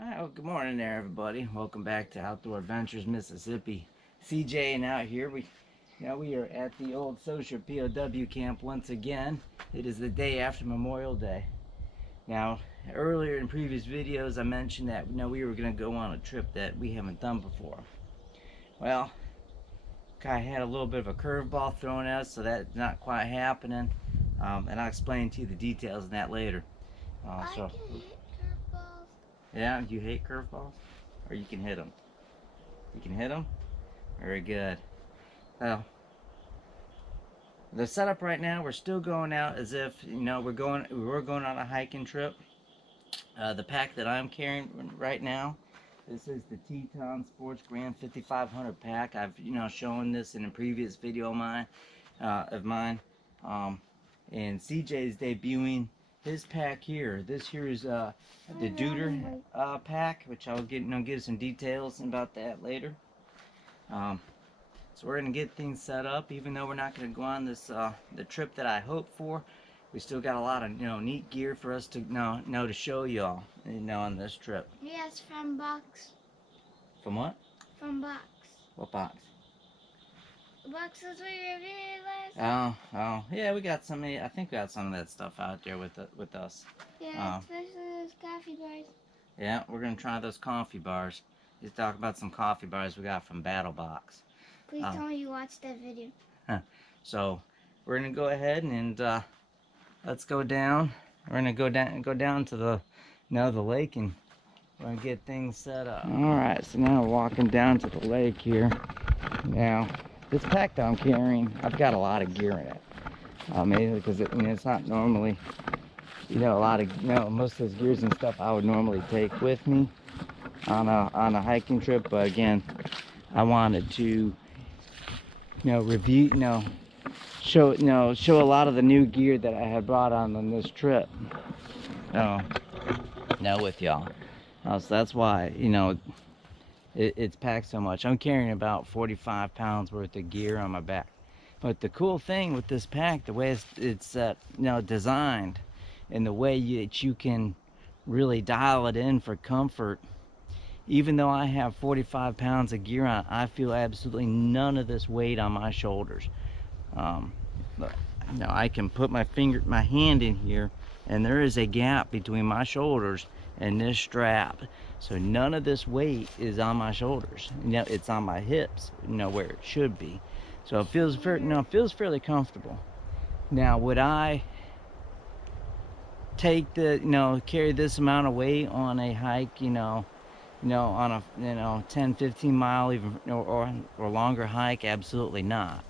Alright, well, good morning there, everybody. Welcome back to Outdoor Adventures, Mississippi. CJ and out here. We are at the old Sawyer POW camp once again. It is the day after Memorial Day. Now, earlier in previous videos, I mentioned that we were going to go on a trip that we haven't done before. Well, I had a little bit of a curveball thrown at us, so that's not quite happening. And I'll explain to you the details of that later. Yeah, you hate curveballs? Or you can hit them? You can hit them? Very good. Well, the setup right now, we're still going out as if, we're going on a hiking trip. The pack that I'm carrying right now, this is the Teton Sports Grand 5500 pack. I've, shown this in a previous video of mine. And CJ's debuting his pack here. This here is the Gator pack, which I'll give some details about that later. So we're gonna get things set up, even though we're not gonna go on this the trip that I hoped for. We still got a lot of neat gear for us to to show y'all on this trip. Yes, from box. From what? From box. What box? The boxes we reviewed last. Oh, yeah, we got some. I think we got some of that stuff out there with us. Yeah, especially those coffee bars. Yeah, we're gonna try those coffee bars. Let's talk about some coffee bars we got from Battle Box. Please tell me you watched that video. So we're gonna go ahead and let's go down. We're gonna go down to the the lake, and we're gonna get things set up. All right, so now we're walking down to the lake here. Now, this pack that I'm carrying, I've got a lot of gear in it. Mainly because it's not normally, a lot of, most of those gears and stuff I would normally take with me on a hiking trip. But again, I wanted to, review, show a lot of the new gear that I had brought on this trip. With y'all. So that's why, it's packed so much. I'm carrying about 45 pounds worth of gear on my back. But the cool thing with this pack, the way it's designed, and the way that you can really dial it in for comfort, even though I have 45 pounds of gear on, I feel absolutely none of this weight on my shoulders. I can put my hand in here, and there is a gap between my shoulders and this strap, so none of this weight is on my shoulders. It's on my hips, where it should be. So it feels fairly comfortable. Now, would I take carry this amount of weight on a hike, on a 10, 15 mile even or longer hike? Absolutely not.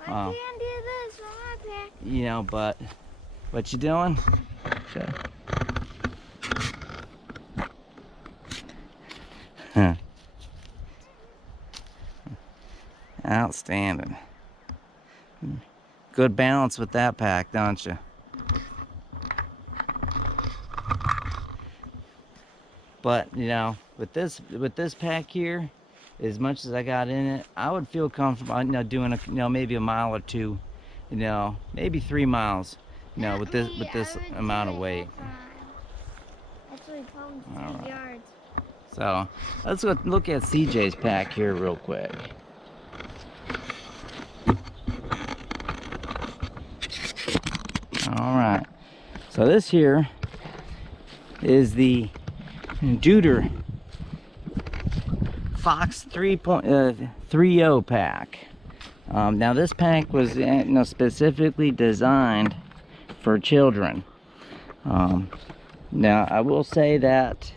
I can't do this with my pack. But what you doing? Okay. Huh. Outstanding. Good balance with that pack, don't you? But with this pack here, as much as I got in it, I would feel comfortable doing maybe a mile or two, maybe 3 miles, with this amount of weight. Actually, probably 3 yards. So let's go look at CJ's pack here real quick. All right, so this here is the Gator Fox 3.30 pack. Now this pack was specifically designed for children. Now I will say that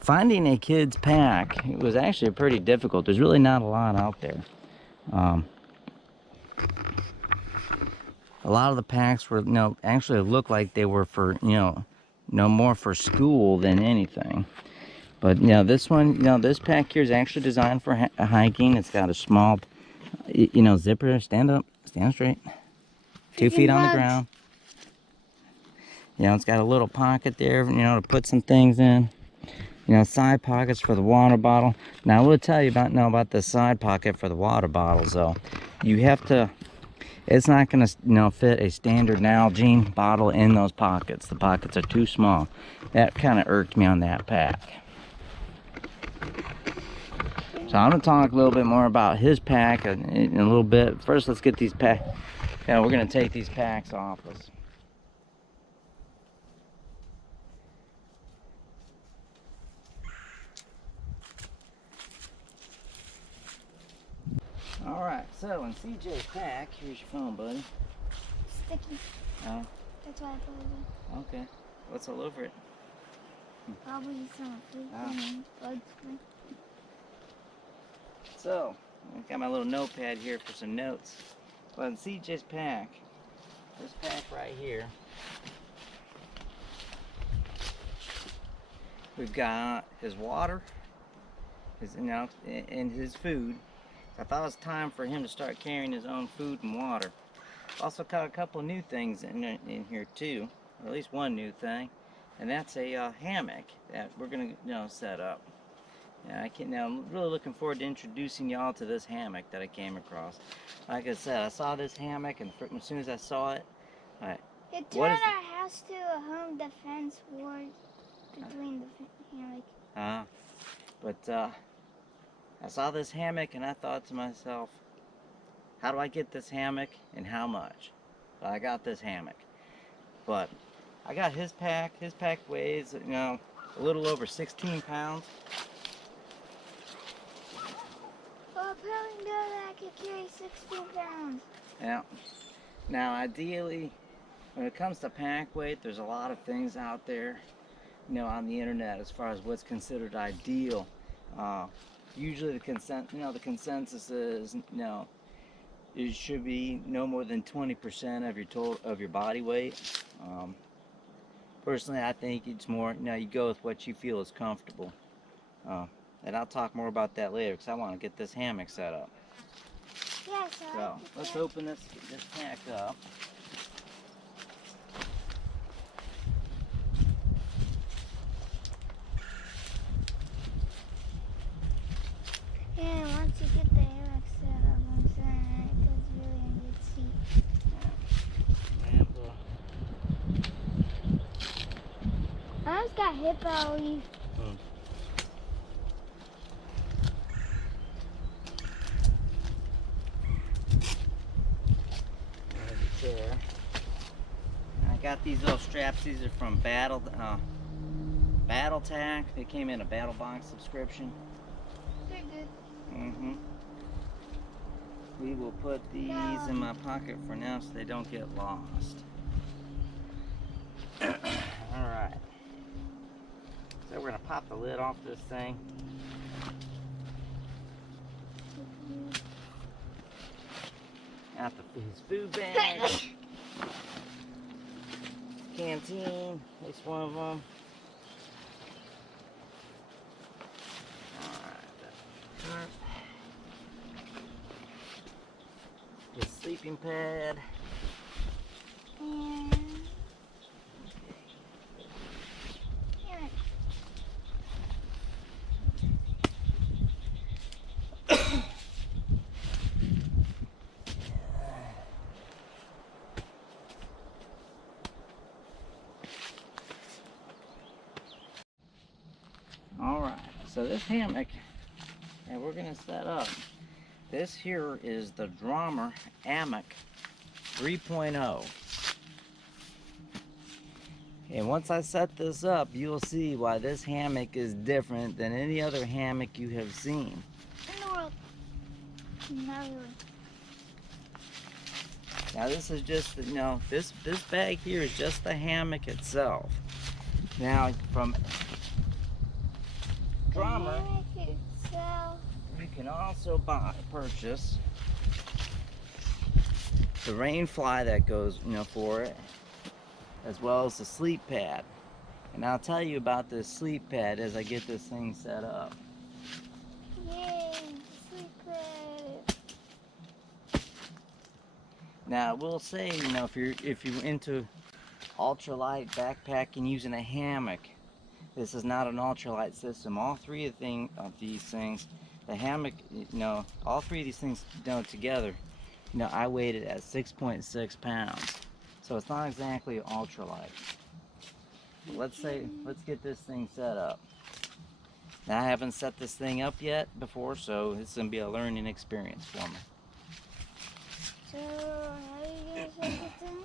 finding a kid's pack, it was actually pretty difficult. There's really not a lot out there. A lot of the packs were, actually looked like they were for, more for school than anything. But this one, this pack here is actually designed for hiking. It's got a small, zipper. Stand up, stand straight. 2 feet on the ground. It's got a little pocket there, to put some things in. Side pockets for the water bottle. Now I will tell you about the side pocket for the water bottles, though. You have to It's not gonna, fit a standard Nalgene bottle in those pockets. The pockets are too small. That kind of irked me on that pack. So I'm gonna talk a little bit more about his pack in a little bit. First, let's get these packs. Yeah, we're gonna take these packs off us. All right. So in CJ's pack, here's your phone, buddy. Sticky. Oh. That's why I put it in. Okay. What's all over it? Probably some fruit and bugs. So, I've got my little notepad here for some notes. Well, in CJ's pack, this pack right here, we've got his water, and his food. I thought it was time for him to start carrying his own food and water. Also got a couple new things in here too, or at least one new thing, and that's a hammock that we're gonna set up. I'm really looking forward to introducing y'all to this hammock that I came across. Like I said, I saw this hammock, and as soon as I saw it, It turned our house to a home defense war between the hammock. But I saw this hammock and I thought to myself, how do I get this hammock and how much? Well, I got this hammock. But I got his pack. His pack weighs, a little over 16 pounds. Well, apparently that could carry 16 pounds. Yeah. Now, ideally, when it comes to pack weight, there's a lot of things out there, on the internet as far as what's considered ideal. Usually the consensus is, it should be no more than 20% of your body weight. Personally, I think it's more, you go with what you feel is comfortable. And I'll talk more about that later because I want to get this hammock set up. Yeah, so let's open this pack up. And once you get the hammock set up, I'm saying it goes really in good seat. I just got hit by a leaf. I got these little straps. These are from Battle Tack. They came in a Battle Box subscription. They're good. We will put these in my pocket for now so they don't get lost. Alright. So we're going to pop the lid off this thing. Got his food bag. Canteen. At least one of them. Alright. His sleeping pad. And alright, so this hammock that we're going to set up, this here is the Draumr Hammock 3.0. And once I set this up, you'll see why this hammock is different than any other hammock you have seen. In the world. Not really. Now this is just, this bag here is just the hammock itself. Now from Draumr, you can also purchase the rain fly that goes, for it, as well as the sleep pad. And I'll tell you about this sleep pad as I get this thing set up. Yay, sleep pad. Now, I will say, if you're into ultralight backpacking using a hammock, this is not an ultralight system. All three of these things, the hammock, all three of these things together, you know, I weighed it at 6.6 pounds. So it's not exactly ultralight. Let's get this thing set up. Now, I haven't set this thing up yet before, so it's going to be a learning experience for me. So, how are you going to set this thing up?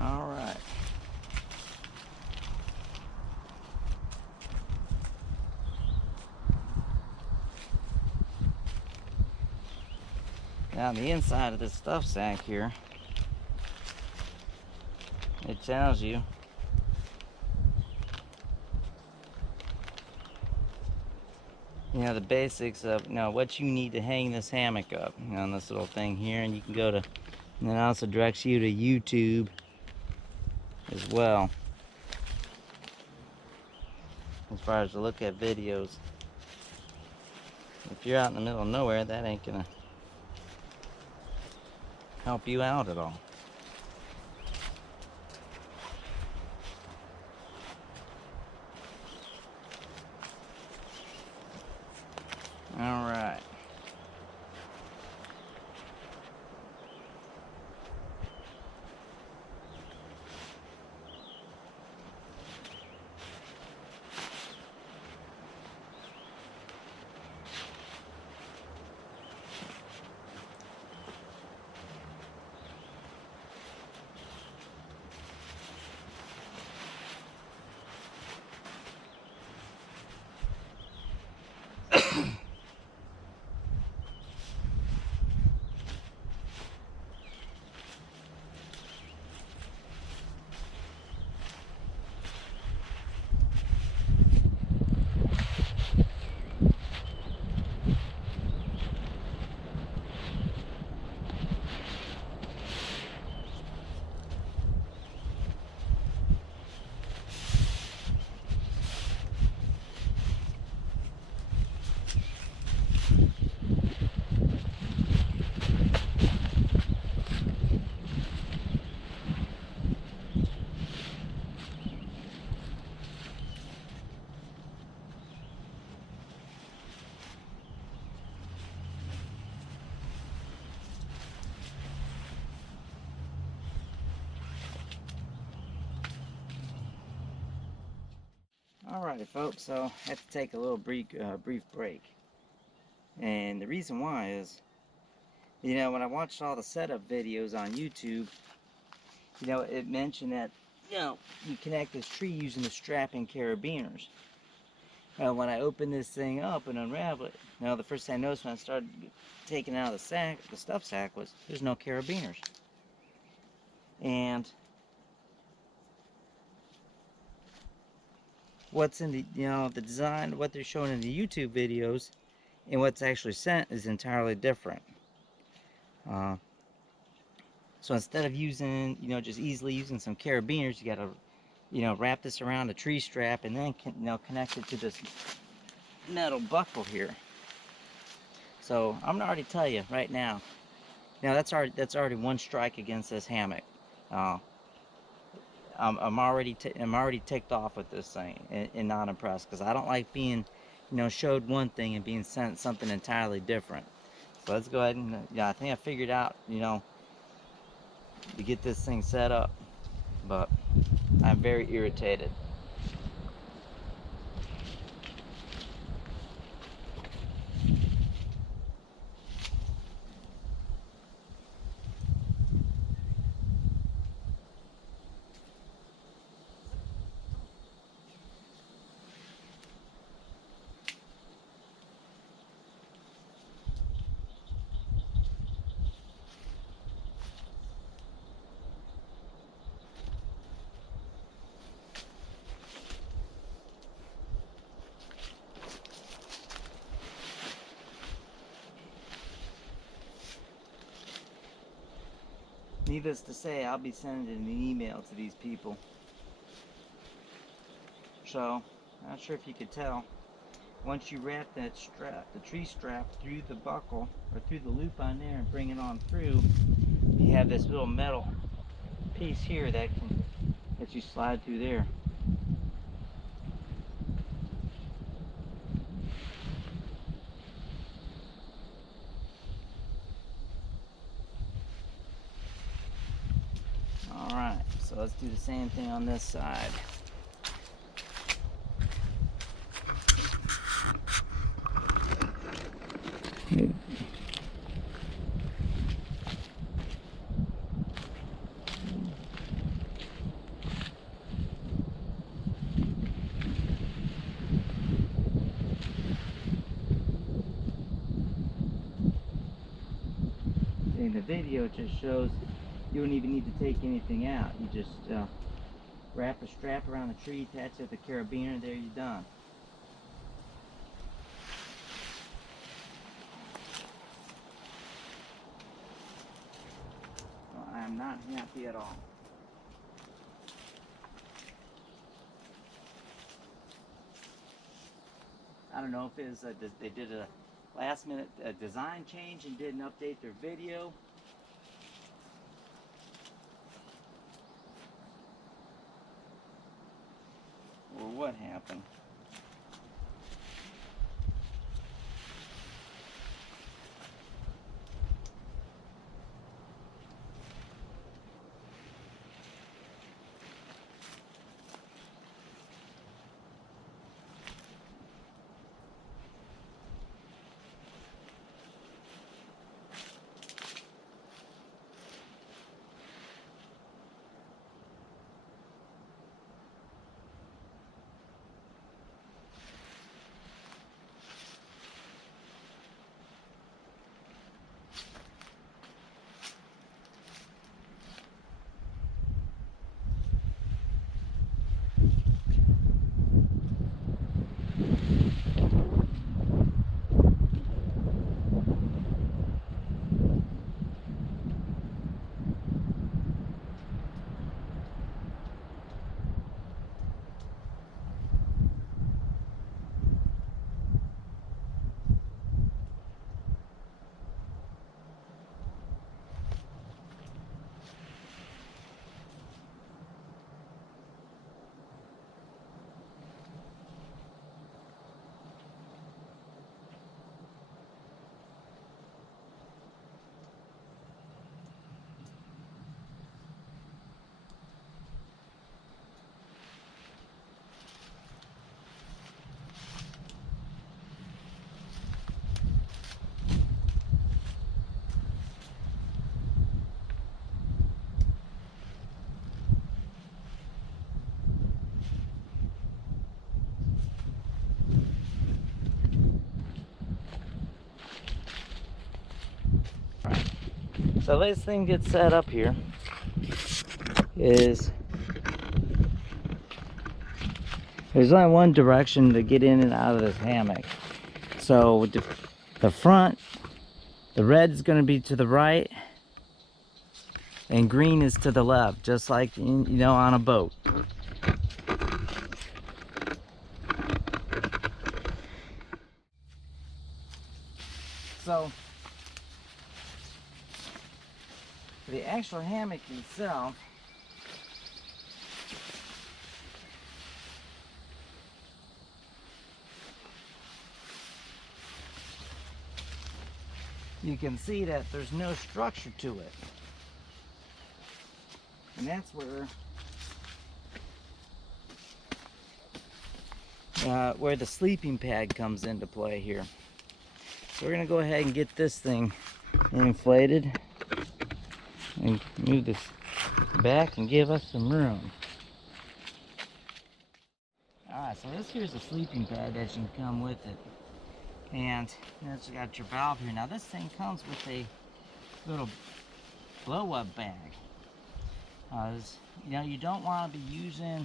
All right. Now, the inside of this stuff sack here, it tells you the basics of what you need to hang this hammock up on this little thing here, and you can go to, and then it also directs you to YouTube as well as far as to look at videos. If you're out in the middle of nowhere, that ain't gonna help you out at all. All right. Alrighty folks, so I have to take a little brief break. And the reason why is, when I watched all the setup videos on YouTube, it mentioned that, you connect this tree using the strapping carabiners. When I opened this thing up and unraveled it, the first thing I noticed when I started taking out of the stuff sack, was there's no carabiners. And what's in the the design, what they're showing in the YouTube videos and what's actually sent is entirely different. So instead of using just easily using some carabiners, you got to wrap this around a tree strap and then connect it to this metal buckle here. So I'm gonna already tell you right now, that's already one strike against this hammock. I'm already ticked off with this thing and not impressed, because I don't like being showed one thing and being sent something entirely different. So let's go ahead and I think I figured out to get this thing set up, but I'm very irritated. needless to say, I'll be sending an email to these people. So, not sure if you could tell, once you wrap that strap, the tree strap, through the buckle, or through the loop on there and bring it on through, you have this little metal piece here that you slide through there. Alright, so let's do the same thing on this side. In the video, it just shows you don't even need to take anything out. You just wrap a strap around the tree, attach it with a carabiner, there you're done. Well, I am not happy at all. I don't know if it's they did a last minute design change and didn't update their video. Or what happened. So the latest thing gets set up here is there's only one direction to get in and out of this hammock. So the front, the red is going to be to the right and green is to the left, just like on a boat. So the actual hammock itself, you can see that there's no structure to it. And that's where the sleeping pad comes into play here. So we're going to go ahead and get this thing inflated and move this back and give us some room. Alright, so this here's a sleeping pad that should come with it. And it's got your valve here. Now this thing comes with a little blow-up bag. You don't want to be using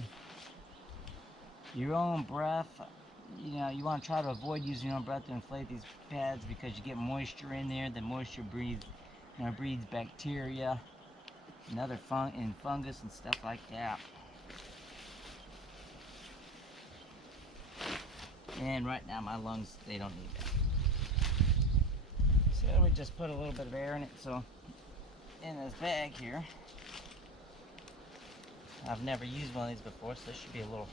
your own breath. You want to try to avoid using your own breath to inflate these pads because you get moisture in there. The moisture breeds bacteria. another fungus and stuff like that. And right now my lungs, they don't need that. So we just put a little bit of air in it. So in this bag here, I've never used one of these before, so this should be a little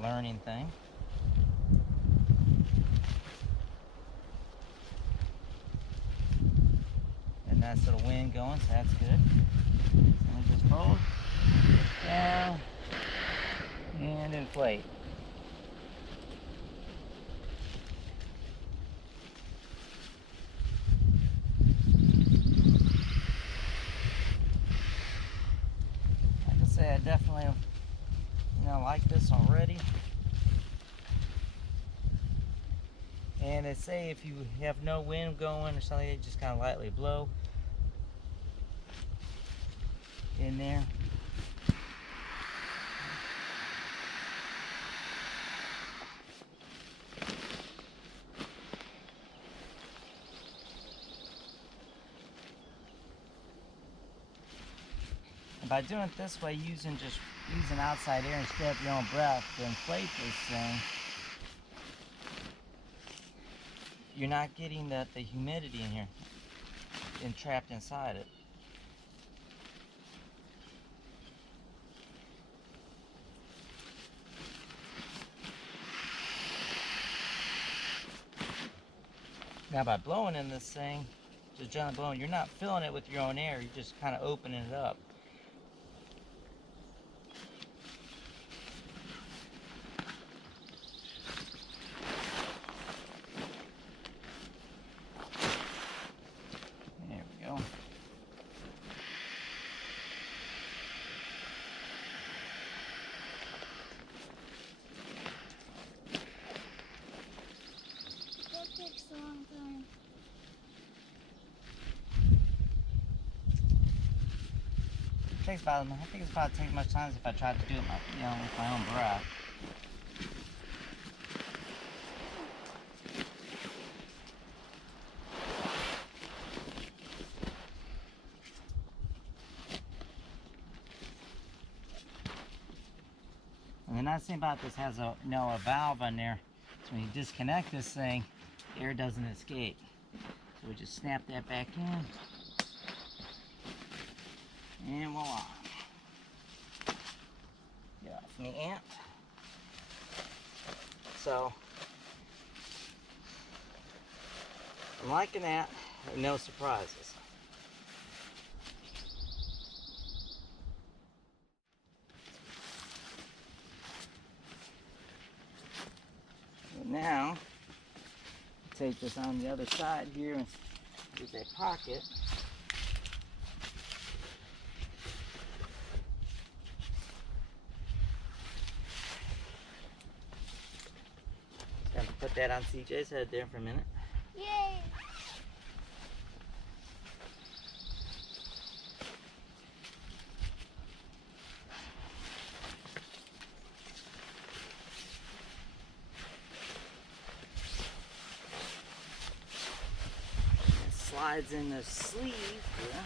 learning thing. And nice little wind going, so that's good. So we just fold down and inflate. I definitely, like this already. And they say if you have no wind going or something, you just kind of lightly blow in there. By doing it this way, using outside air instead of your own breath to inflate this thing, you're not getting the humidity in here trapped inside it. Now by blowing in this thing, just gently blowing, you're not filling it with your own air, you're just kind of opening it up. I think it's about take as much time as if I tried to do it with my own breath. And the nice thing about this has a valve on there, so when you disconnect this thing, air doesn't escape. So we just snap that back in. And voila. Get off from the ant. So, I'm liking that. No surprises. And now, take this on the other side here and use a pocket. Put that on CJ's head there for a minute. Yay! It slides in the sleeve here.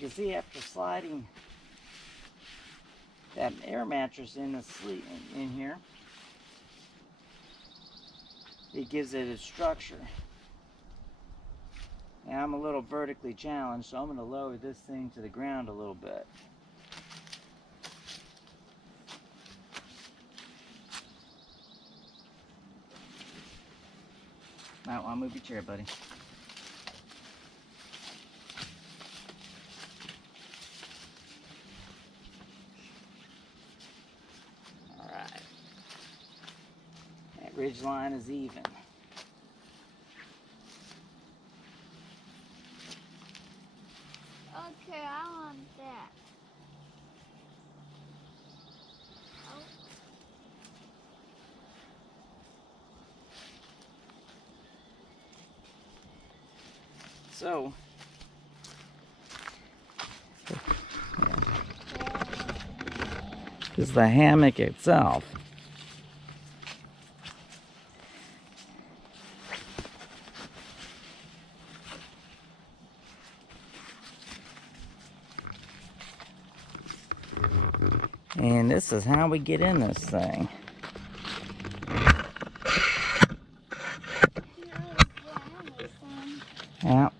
you can see after sliding that air mattress in the in here, it gives it a structure. Now I'm a little vertically challenged, so I'm going to lower this thing to the ground a little bit. Might want to move your chair, buddy. Alright. That ridge line is even. Okay, I want that. Oh. So, this is the hammock itself. And this is how we get in this thing. Yeah.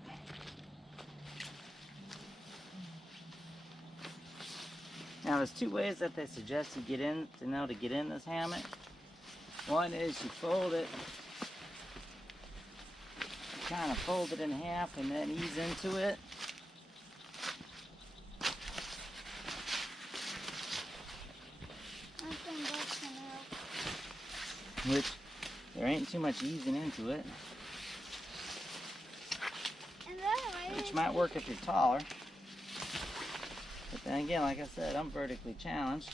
Now there's two ways that they suggest you get in, to get in this hammock. One is you fold it, you kind of fold it in half and then ease into it. Which, there ain't too much easing into it. Which might work if you're taller. But then again, like I said, I'm vertically challenged.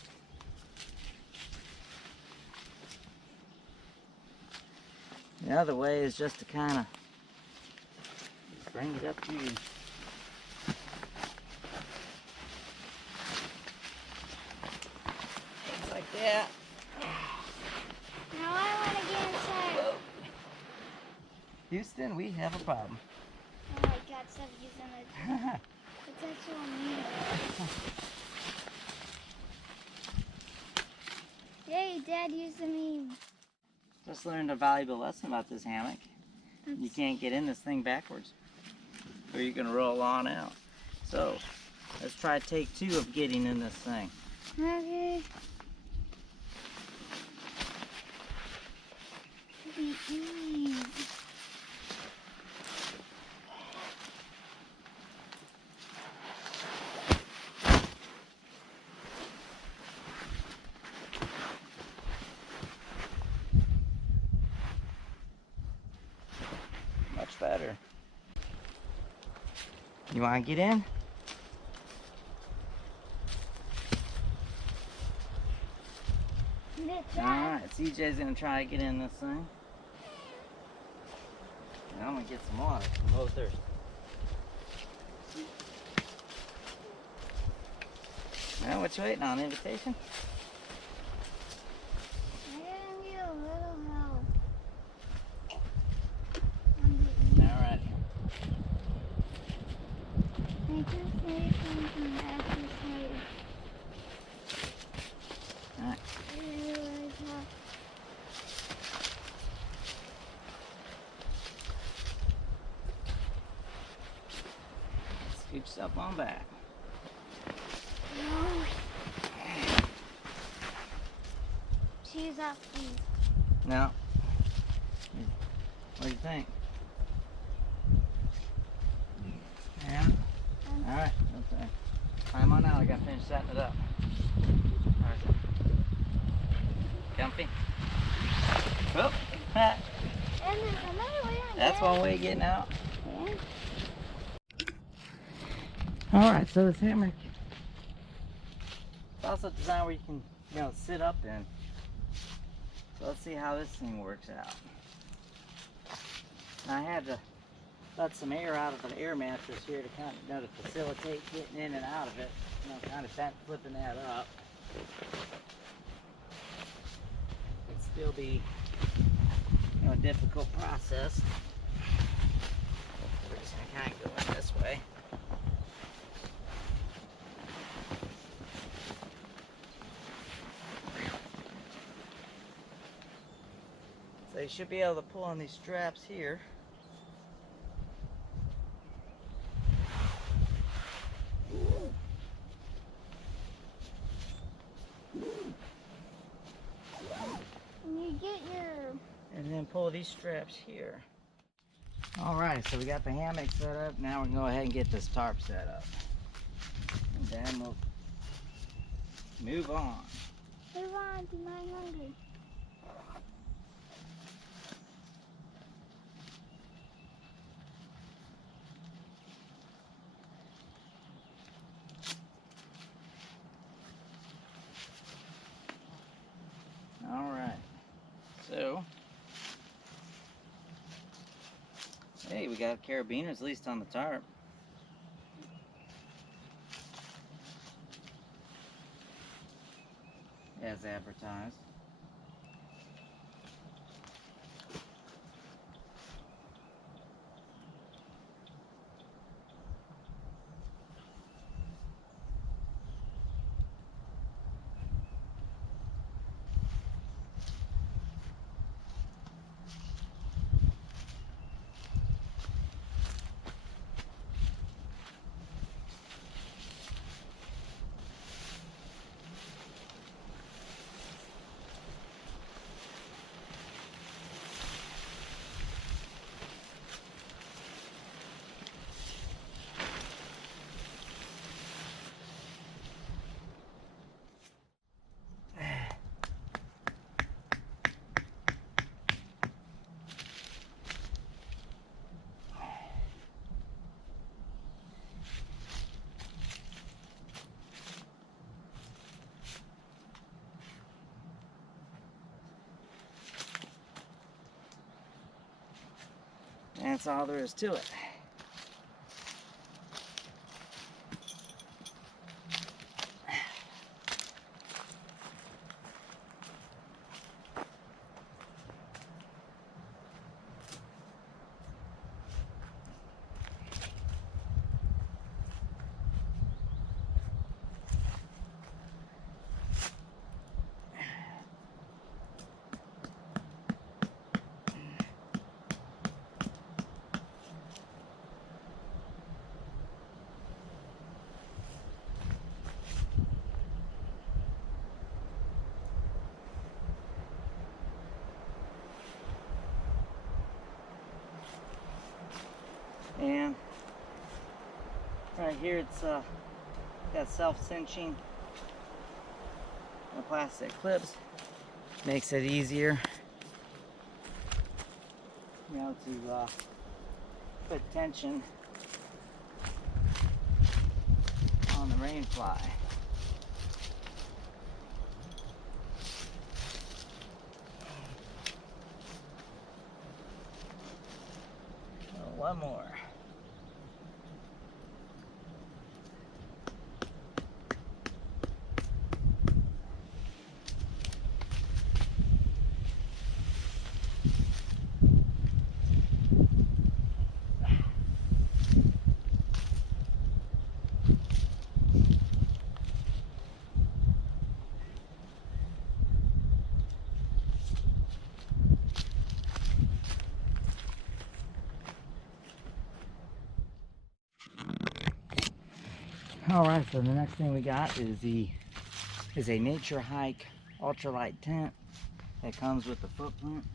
The other way is just to kind of bring it up to you. Things like that. Now I want to get inside. Whoa. Houston, we have a problem. Oh my God, stop using it. It's actually me. Yay, Dad used the meme. Just learned a valuable lesson about this hammock. You can't get in this thing backwards, or you're gonna roll on out. So, let's try take 2 of getting in this thing. Okay. Much better. You want to get in? Alright, CJ's going to try to get in this thing. And I'm going to get some water. I'm both thirsty. Well, what you waiting on? Invitation? I need a little help. Alright. I just need some exercise. Alright. Scoot yourself on back. No. Cheese up, please. No. What do you think? Yeah? Alright. Okay. Climb on out. I gotta finish setting it up. Alright. Comfy? Oh. And there's another way on That's there. one way of getting out. Yeah. Alright, so this hammock, it's also designed where you can, sit up in. So let's see how this thing works out. Now I had to let some air out of the air mattress here to kind of, to facilitate getting in and out of it. Kind of flipping that up. It'd still be, a difficult process. We're just gonna kind of go in this way. So you should be able to pull on these straps here. And you get your... And then pull these straps here. Alright, so we got the hammock set up. Now we're going to go ahead and get this tarp set up. And then we'll move on. Move on to 900. Alright, so, hey, we got carabiners at least on the tarp. As advertised. That's all there is to it. And right here it's got self-cinching plastic clips. Makes it easier, you know, to put tension on the rain fly. One more. Alright, so the next thing we got is a Naturehike ultralight tent that comes with the footprint.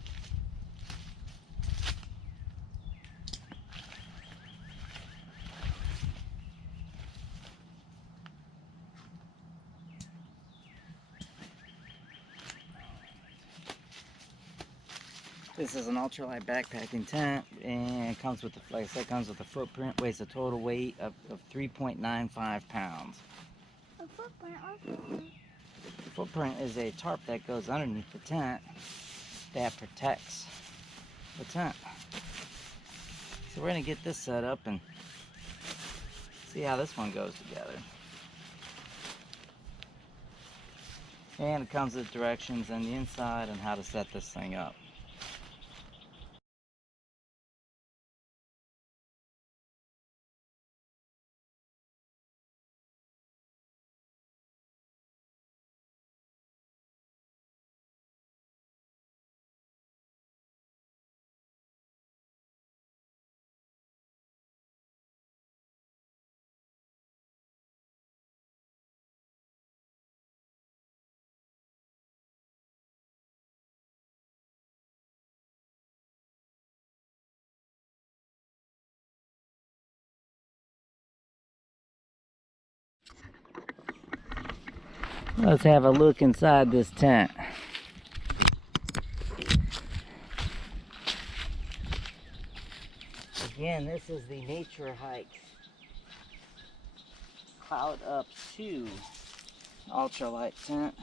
This is an ultralight backpacking tent, and it comes with the, like I said, comes with a footprint. Weighs a total weight of 3.95 pounds. A footprint or footprint? The footprint is a tarp that goes underneath the tent that protects the tent. So we're gonna get this set up and see how this one goes together. And it comes with directions on the inside on how to set this thing up. Let's have a look inside this tent. Again, this is the Naturehike Cloud Up 2 ultralight tent.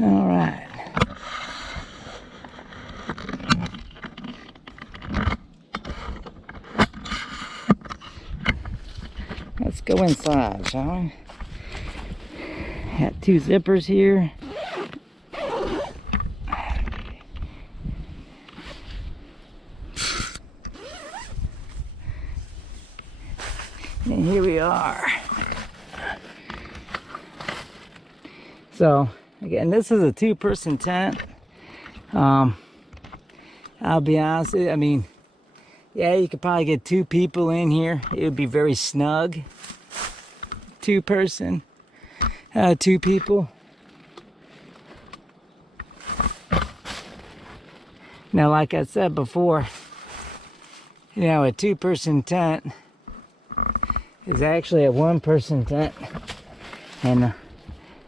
All right. Let's go inside, shall we? Got two zippers here. And here we are. So, again, this is a two-person tent. I'll be honest, I mean, yeah, you could probably get two people in here. It would be very snug. Two-person, two people. Now, like I said before, you know, a two-person tent is actually a one-person tent, and a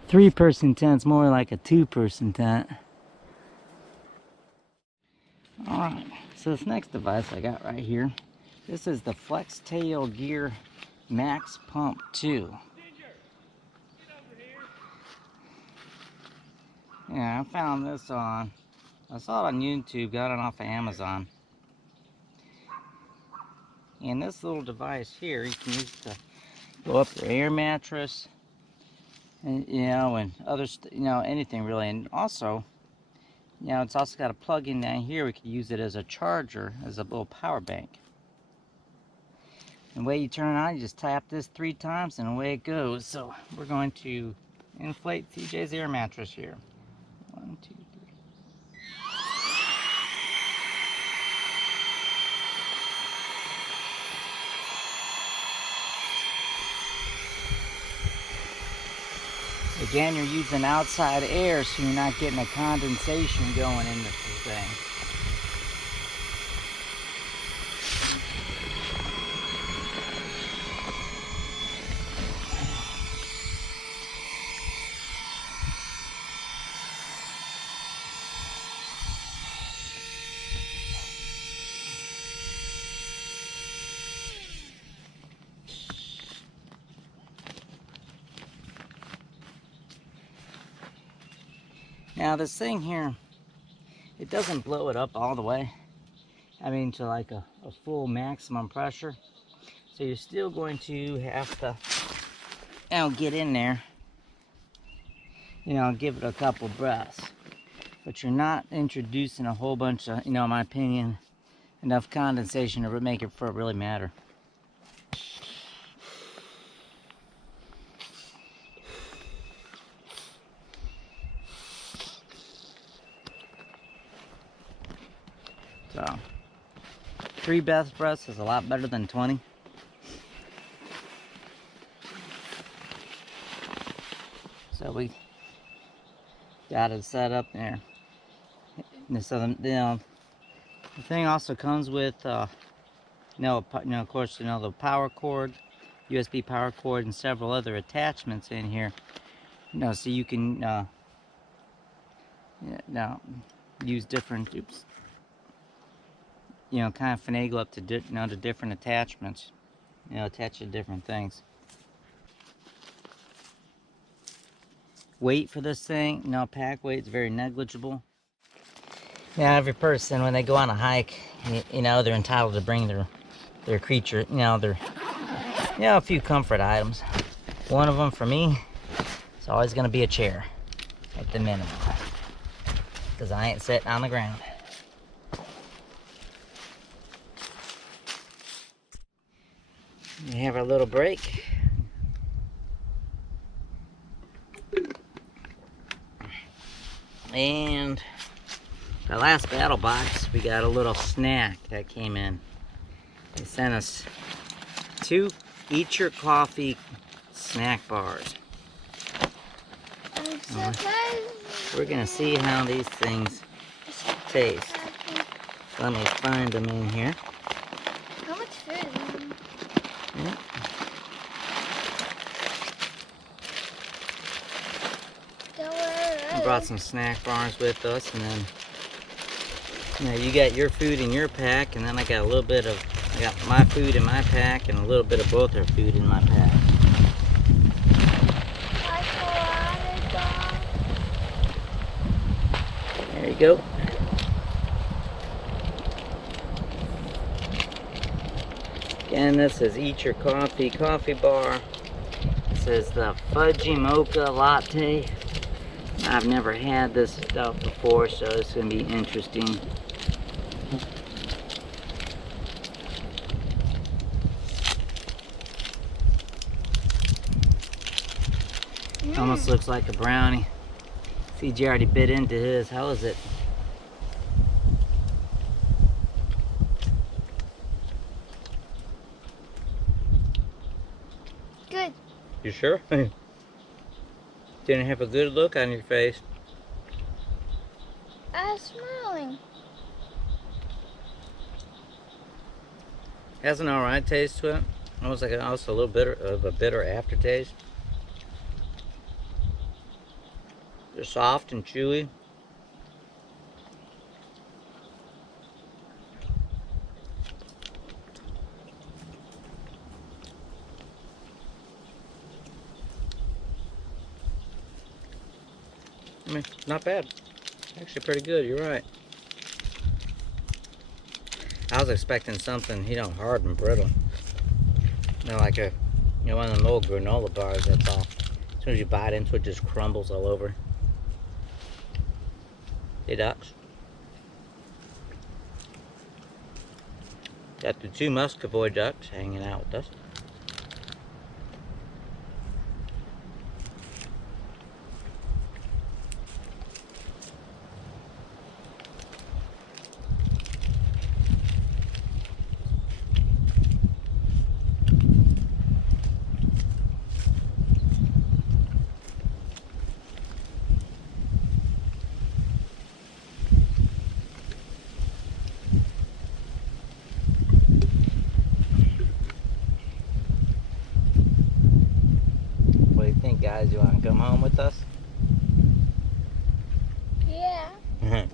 three-person tent's more like a two-person tent. Alright, so this next device I got right here, this is the Flextail Gear Max Pump 2. Yeah, I found this I saw it on YouTube, got it off of Amazon. And this little device here, you can use to go up your air mattress, and you know, and other, you know, anything really. And also, you know, it's also got a plug-in down here. We could use it as a charger, as a little power bank. And the way you turn it on, you just tap this 3 times, and away it goes. So we're going to inflate TJ's air mattress here. 1, 2, 3. Again, you're using outside air, so you're not getting a condensation going into the thing. Now this thing here, it doesn't blow it up all the way. I mean, to like a full maximum pressure. So you're still going to have to, you know, get in there, you know, give it a couple breaths. But you're not introducing a whole bunch of, you know, in my opinion, enough condensation to make it for it really matter. So, 3 breaths is a lot better than 20. So we got it set up there. And so the thing also comes with, of course, the power cord, USB power cord, and several other attachments in here. You know, so you can use different, you know, kind of finagle up to to different attachments, you know, attach to different things. Weight for this thing, pack weight is very negligible. Now, every person, when they go on a hike, you know, they're entitled to bring their creature, a few comfort items. One of them for me, it's always going to be a chair at the minimum, because I ain't sitting on the ground. We have our little break. And our last battle box, we got a little snack that came in. They sent us 2 Eat Your Coffee snack bars. I'm surprised. We're gonna see how these things taste. Let me find them in here. How much food is in them? Yeah. Don't worry. We brought some snack bars with us, and then you got your food in your pack, and then I got I got my food in my pack, and a little bit of both our food in my pack. There you go. Again, this is Eat Your Coffee coffee bar. This is the Fudgy Mocha Latte. I've never had this stuff before, so it's going to be interesting. Almost looks like a brownie. CJ already bit into his. How is it? Good. You sure? Didn't have a good look on your face. I'm smiling. Has an alright taste to it. Almost like also a little bitter of a bitter aftertaste. They're soft and chewy. I mean, not bad. Actually pretty good, you're right. I was expecting something, hard and brittle. Like one of them old granola bars, that's all. As soon as you bite into it, it just crumbles all over. Hey, ducks. Got the 2 Muscovy ducks hanging out with us. What do you think, guys? You want to come home with us? Yeah. I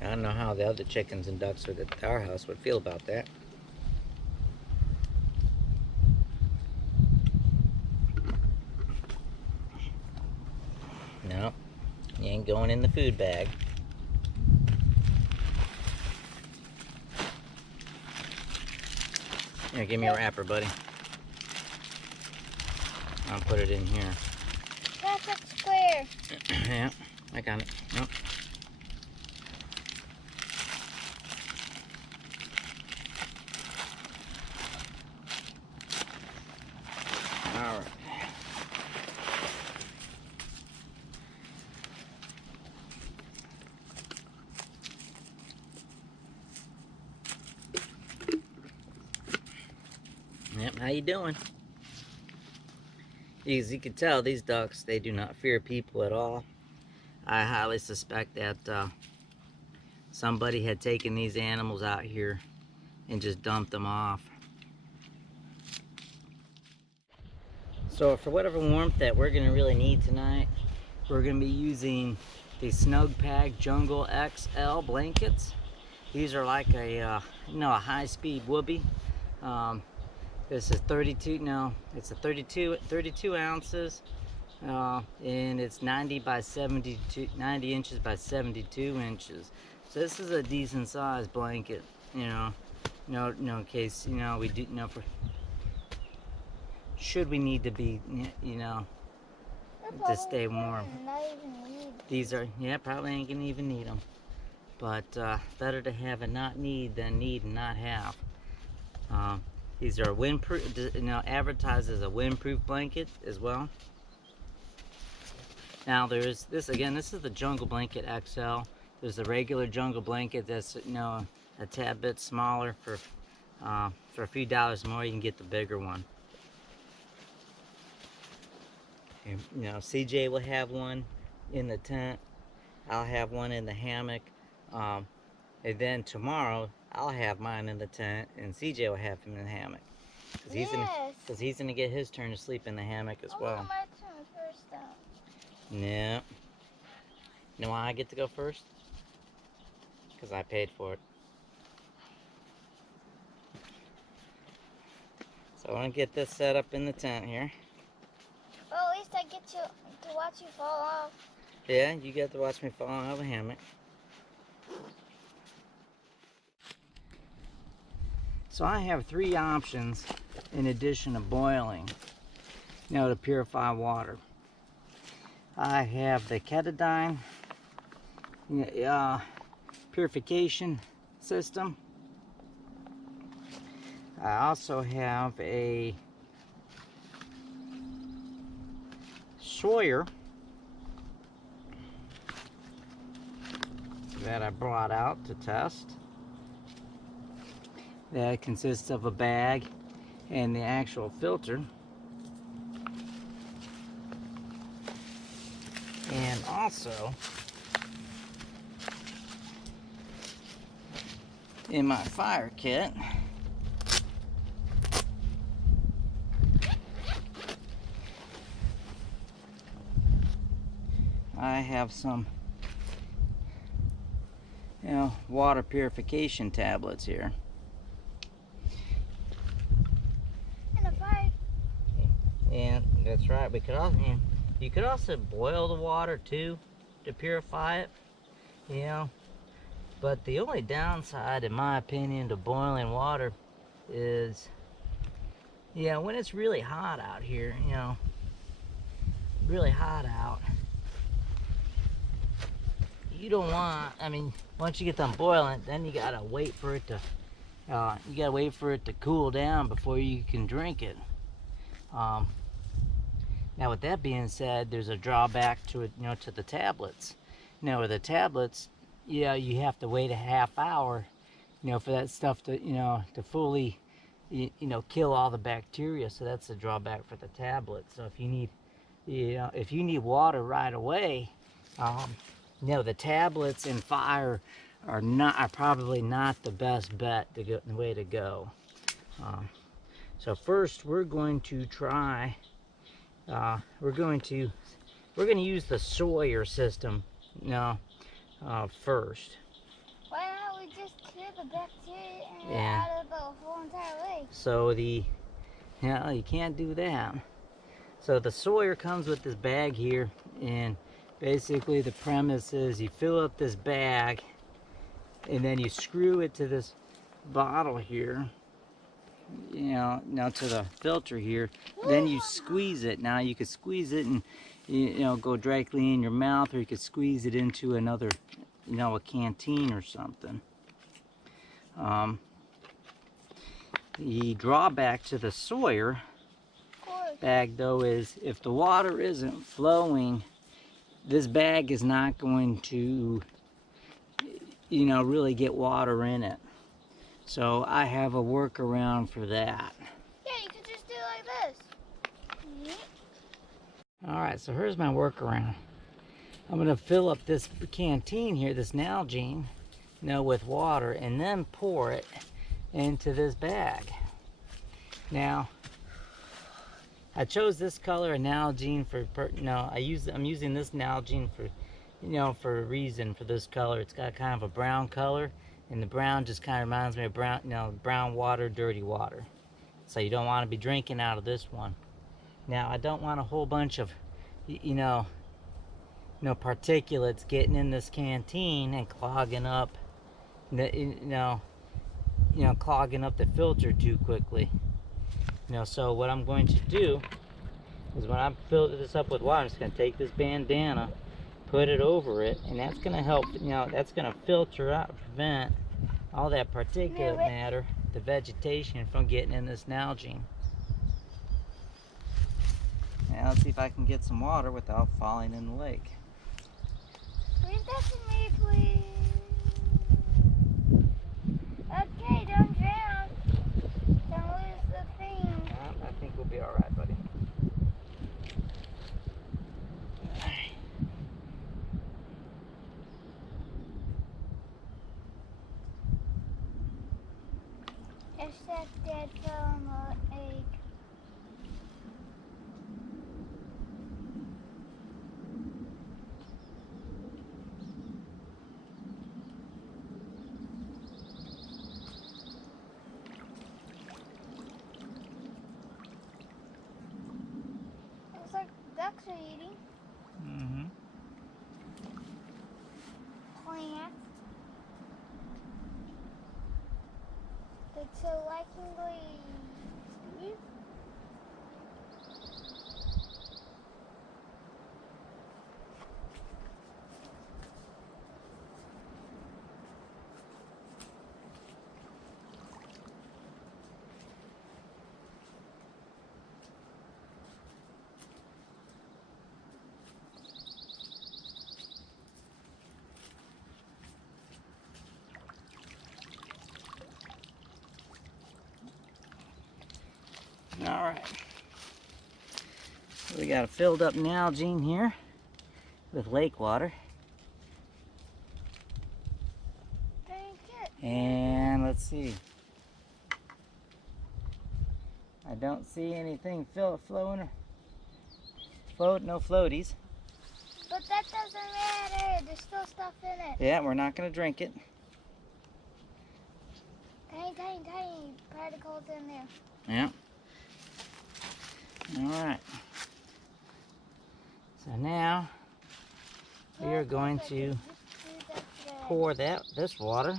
don't know how the other chickens and ducks at our house would feel about that. No, you ain't going in the food bag. Here, give me a wrapper, buddy. I'll put it in here. That's a square. Yeah, I got it. Nope. All right. Yep, how you doing? As you can tell, these ducks, they do not fear people at all. I highly suspect that somebody had taken these animals out here and just dumped them off. So for whatever warmth that we're going to really need tonight, we're going to be using the Snug Pack Jungle XL blankets. These are like a high-speed whoopee. This is 32 ounces, and it's 90 inches by 72 inches. So this is a decent sized blanket, in case, we do, should we need to be, to stay warm. These are, probably ain't gonna even need them. But better to have and not need than need and not have. These are windproof, advertised as a windproof blanket as well. Now there's this, again, this is the Jungle Blanket XL. There's the regular Jungle Blanket that's, a tad bit smaller. For a few dollars more, you can get the bigger one. And, you know, CJ will have one in the tent. I'll have one in the hammock. And then tomorrow, I'll have mine in the tent, and CJ will have him in the hammock. Because he's gonna get his turn to sleep in the hammock as well. I want my turn first, though. No. You know why I get to go first? Because I paid for it. So I want to get this set up in the tent here. Well, at least I get to watch you fall off. Yeah, you get to watch me fall out of the hammock. So I have 3 options in addition to boiling, you know, to purify water. I have the Katadyn purification system. I also have a Sawyer that I brought out to test. That consists of a bag and the actual filter. And also, in my fire kit, I have some, you know, water purification tablets here. And that's right. We could also, you could also boil the water too to purify it, you know. But the only downside, in my opinion, to boiling water is, yeah, when it's really hot out here, you know, really hot out, you don't want, I mean, once you get done boiling, then you gotta wait for it to, cool down before you can drink it. Now, with that being said, there's a drawback to it, you know, to the tablets. Now, with the tablets, yeah, you have to wait a half hour, you know, for that stuff to, you know, to fully, you know, kill all the bacteria. So that's the drawback for the tablet. So if you need, you know, if you need water right away, you know, the tablets and fire are probably not the best bet to go, the way to go. So first, we're going to try. We're going to use the Sawyer system now first. Why not we just clear the bacteria out of the whole entire lake? So you can't do that. So the Sawyer comes with this bag here, and basically the premise is you fill up this bag, and then you screw it to this bottle here. You know, now to the filter here, then you squeeze it. Now you could squeeze it and, you know, go directly in your mouth, or you could squeeze it into another, you know, a canteen or something. The drawback to the Sawyer bag, though, is if the water isn't flowing, this bag is not going to, you know, really get water in it. So I have a workaround for that. Yeah, you could just do it like this. Alright, so here's my workaround. I'm going to fill up this canteen here, this Nalgene, you know, with water, and then pour it into this bag. Now, I chose this color of Nalgene I'm using this Nalgene for, you know, for a reason for this color. It's got kind of a brown color. And the brown just kind of reminds me of brown, you know, brown water, dirty water. So you don't want to be drinking out of this one. Now, I don't want a whole bunch of, you know, particulates getting in this canteen and clogging up, clogging up the filter too quickly. You know, so what I'm going to do is when I fill this up with water, I'm just going to take this bandana, put it over it, and that's going to help, you know, that's going to filter out, prevent all that particulate matter, the vegetation, from getting in this Nalgene. Now let's see if I can get some water without falling in the lake. Read that to me, please. Okay, don't drown. Don't lose the thing. I think we'll be alright, buddy. except dead from an egg. Looks like ducks are eating plants. They so likingly eat. All right. We got a filled up Nalgene here with lake water. Drink it. And let's see. I don't see anything flowing. No floaties. But that doesn't matter. There's still stuff in it. Yeah, we're not going to drink it. Tiny particles in there. Yeah. All right. So now we are going to pour this water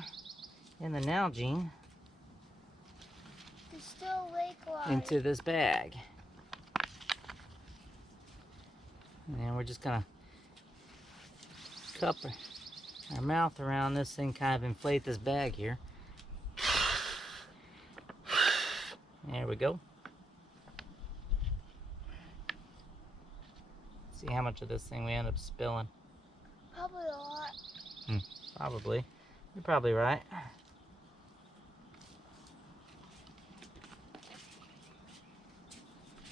in the Nalgene There's still lake water. into this bag. And we're just gonna cup our mouth around this thing, kind of inflate this bag here. There we go. See how much of this thing we end up spilling. Probably a lot. Probably. You're probably right.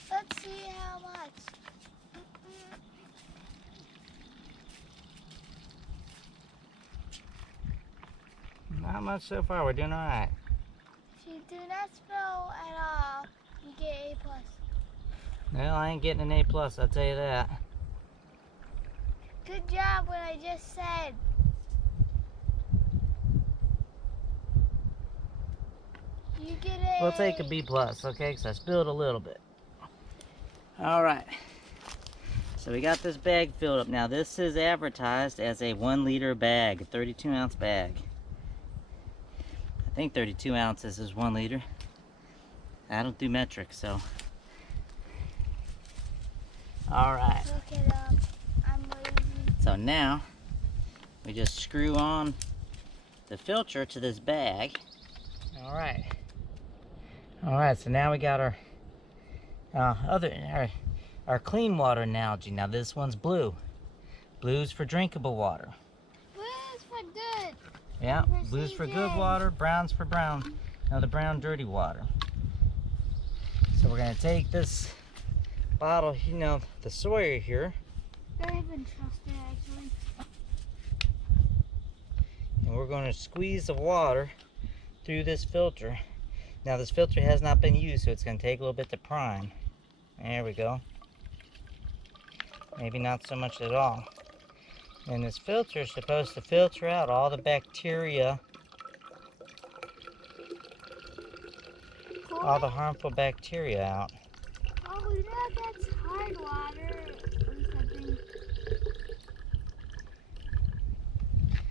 Let's see how much. Not much so far. We're doing all right. If you do not spill at all, you get A+. Well, I ain't getting an A+, I'll tell you that. Good job what I just said. You get a... We'll take a B+, okay? Because I spilled a little bit. All right. So we got this bag filled up. Now, this is advertised as a 1 liter bag, a 32-ounce bag. I think 32 ounces is 1 liter. I don't do metric, so. All right. Look it up. I'm lazy. So now, we just screw on the filter to this bag. All right. All right, so now we got our our clean water Nalgene. Now this one's blue. Blue's for drinkable water. Blue's for good. Yeah, For blue's for good CJ. water, brown's for brown. Now the brown dirty water. So we're gonna take this bottle, you know, the Sawyer here, Don't even trust it actually. and we're gonna squeeze the water through this filter. Now this filter has not been used, so it's gonna take a little bit to prime. There we go. Maybe not so much at all. And this filter is supposed to filter out all the bacteria, all the harmful bacteria out. Oh, you know that's hard water or something.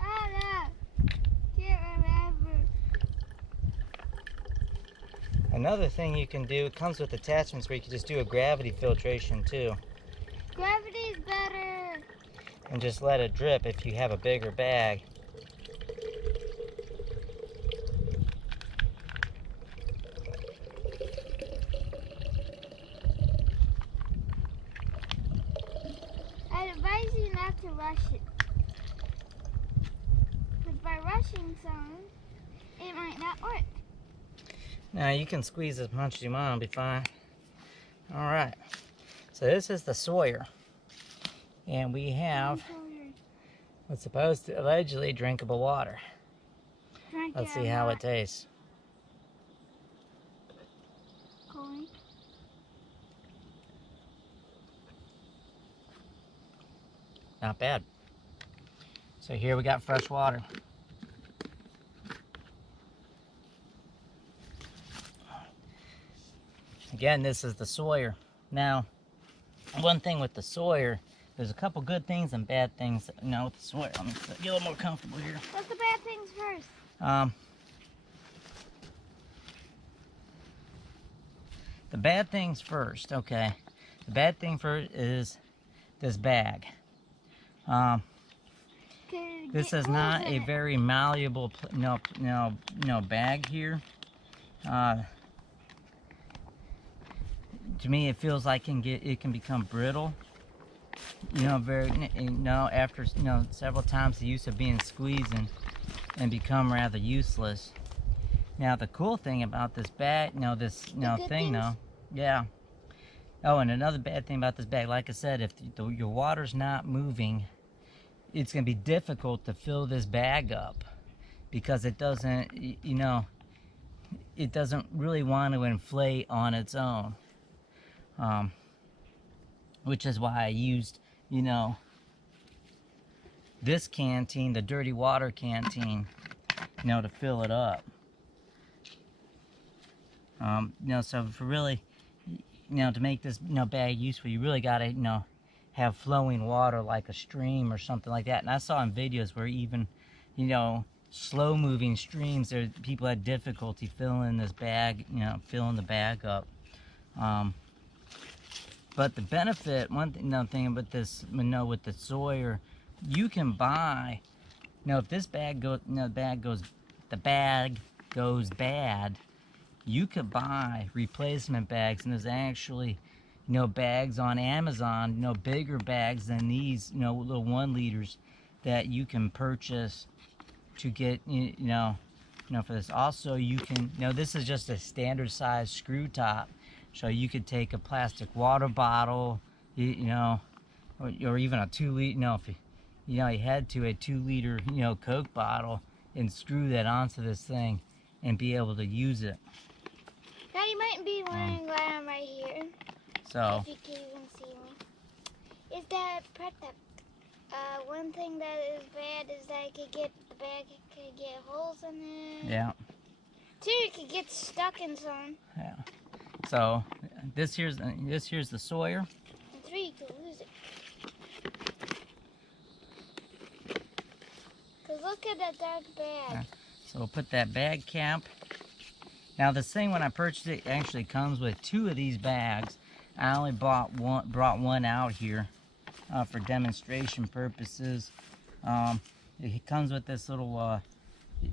Oh no. Can't remember. Another thing you can do, it comes with attachments where you can just do a gravity filtration too. Gravity's better. And just let it drip if you have a bigger bag. I advise you not to rush it. Because by rushing some, it might not work. Now you can squeeze as much as you want, it'll be fine. Alright, so this is the Sawyer. And we have what's supposed to allegedly drinkable water. Let's see how it tastes. Not bad. So here we got fresh water. Again, this is the Sawyer. Now, one thing with the Sawyer, there's a couple good things and bad things. No, with the Sawyer, let me get a little more comfortable here. What's the bad things first? The bad things first, okay. The bad thing first is this bag. This is not a very malleable, bag here. To me, it feels like it can become brittle. After several times the use of being squeezed and become rather useless. Now the cool thing about this bag, yeah. Oh, and another bad thing about this bag, like I said, if your water's not moving, it's gonna be difficult to fill this bag up because it doesn't, it doesn't really want to inflate on its own. Which is why I used, this canteen, the dirty water canteen, to fill it up. So for really, to make this, bag useful, you really gotta, have flowing water like a stream or something like that. And I saw in videos where even, slow moving streams, people had difficulty filling this bag, filling the bag up. But the benefit, thing about this, with the Sawyer, you can buy, if this bag goes, the bag goes bad, you could buy replacement bags, and there's actually, bags on Amazon, bigger bags than these, little 1 liters that you can purchase to get, for this. Also, you can, this is just a standard size screw top. So you could take a plastic water bottle, or even a 2 liter, if you had to, a 2 liter, Coke bottle, and screw that onto this thing and be able to use it. Now you might be wondering why I'm right here. So, if you can even see me. Is that one thing that is bad is that the bag could get holes in it. Yeah. 2, it could get stuck in some. Yeah. So this here's the Sawyer. And 3, you could lose it. Cause look at that dark bag. Yeah. So we'll put that bag cap. Now this thing, when I purchased it, actually comes with 2 of these bags. I only brought one out here for demonstration purposes. It comes with this little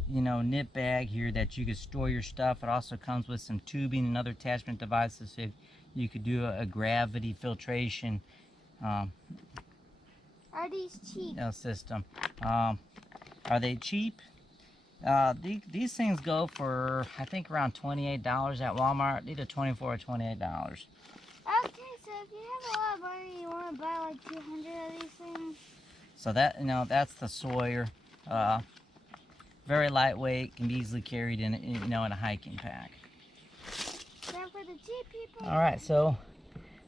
knit bag here that you could store your stuff. It also comes with some tubing and other attachment devices so you could do a gravity filtration Are these cheap? system. Are they cheap? These things go for, I think, around $28 at Walmart. These are $24 or $28. Okay, so if you have a lot of money, you want to buy like 200 of these things. So that, that's the Sawyer. Very lightweight, can be easily carried in a hiking pack. Now for the cheap people. All right, so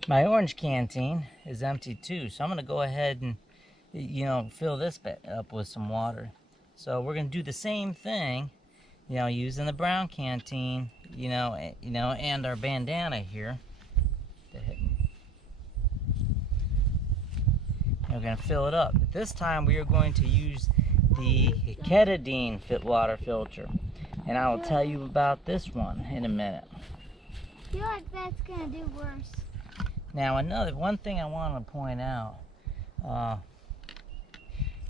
my orange canteen is empty too. So I'm gonna go ahead and, fill this up with some water. So we're gonna do the same thing, using the brown canteen, and our bandana here. We're gonna fill it up. But this time we are going to use the Katadyn water filter, and I will tell you about this one in a minute. I feel like that's gonna do worse. Now one thing I want to point out,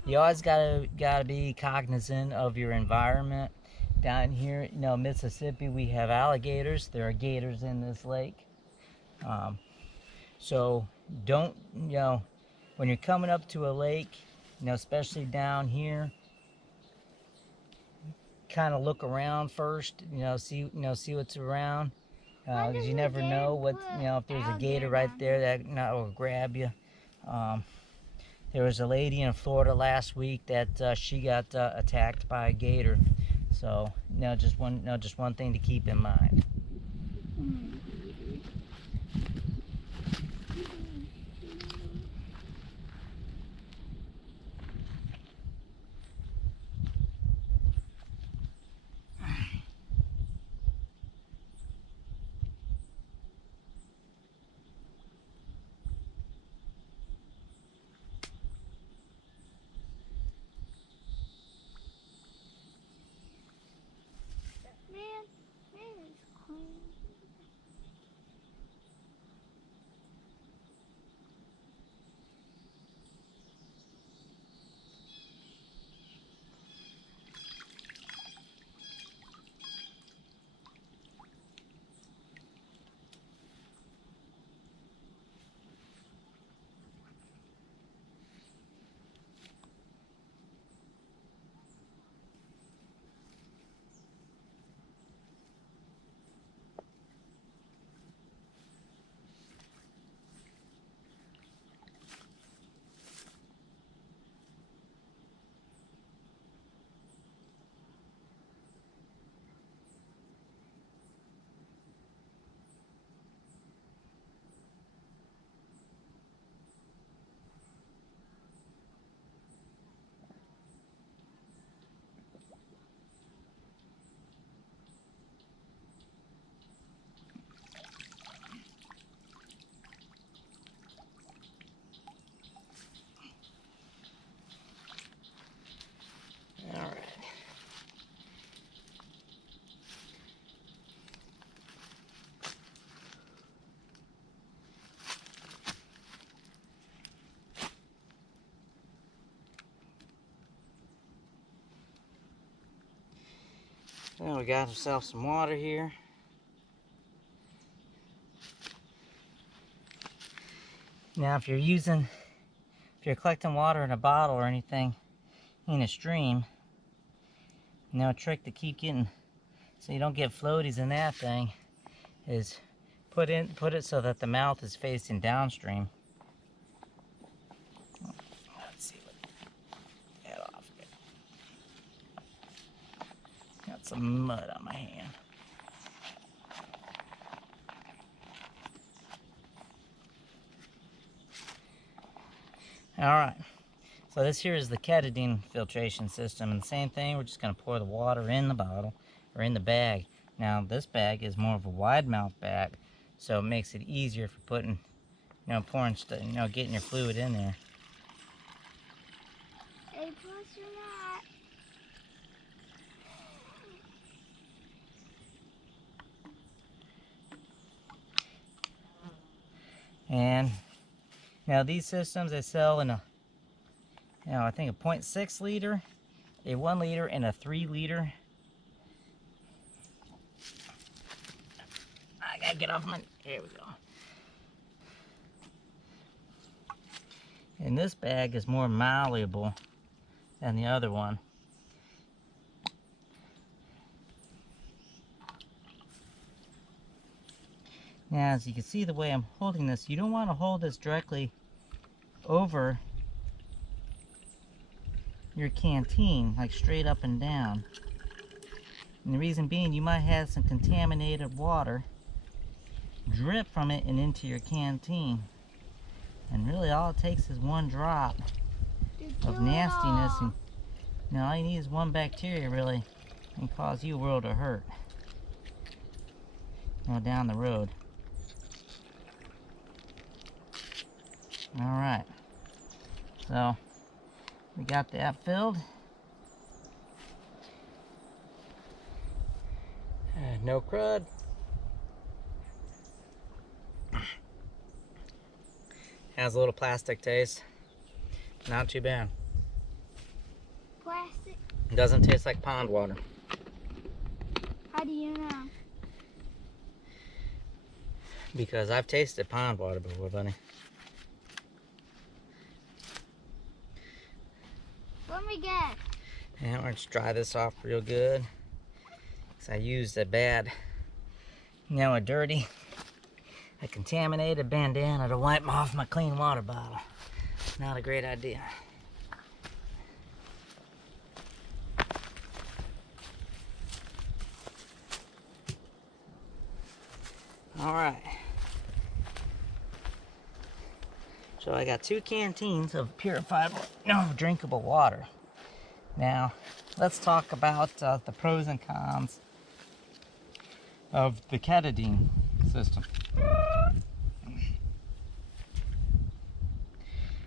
you always gotta be cognizant of your environment. Down here, Mississippi, we have alligators. There are gators in this lake. So don't, when you're coming up to a lake, especially down here, kind of look around first, see what's around, because you never know what, if there's a gator right there that will grab you. There was a lady in Florida last week that she got attacked by a gator. So, just one thing to keep in mind. Then we got ourselves some water here. Now if you're collecting water in a bottle or anything in a stream, a trick to keep getting, so you don't get floaties in that thing, is put it so that the mouth is facing downstream. Let's see what, get off here. Got some mud on my hand. Alright, so this here is the Katadyn filtration system, and the same thing, we're just going to pour the water in the bottle, or in the bag. Now this bag is more of a wide mouth bag, so it makes it easier for putting, pouring stuff, getting your fluid in there. Hey, plus you're not. And now these systems, they sell in a, I think a 0.6 liter, a 1 liter, and a 3 liter. I gotta get off my, here we go. And this bag is more malleable than the other one. Now, as you can see the way I'm holding this, you don't want to hold this directly over your canteen, like straight up and down. And the reason being, you might have some contaminated water drip from it and into your canteen. And really all it takes is one drop of nastiness, and all you need is one bacteria really can cause you a world of hurt down the road. Alright, so we got that filled. No crud. Has a little plastic taste. Not too bad. Plastic? It doesn't taste like pond water. How do you know? Because I've tasted pond water before, buddy. Let me get. And we're just dry this off real good. Because I used a bad, a dirty, a contaminated bandana to wipe off my clean water bottle. Not a great idea. Alright. So I got 2 canteens of purified, drinkable water. Now, let's talk about the pros and cons of the Katadyn system.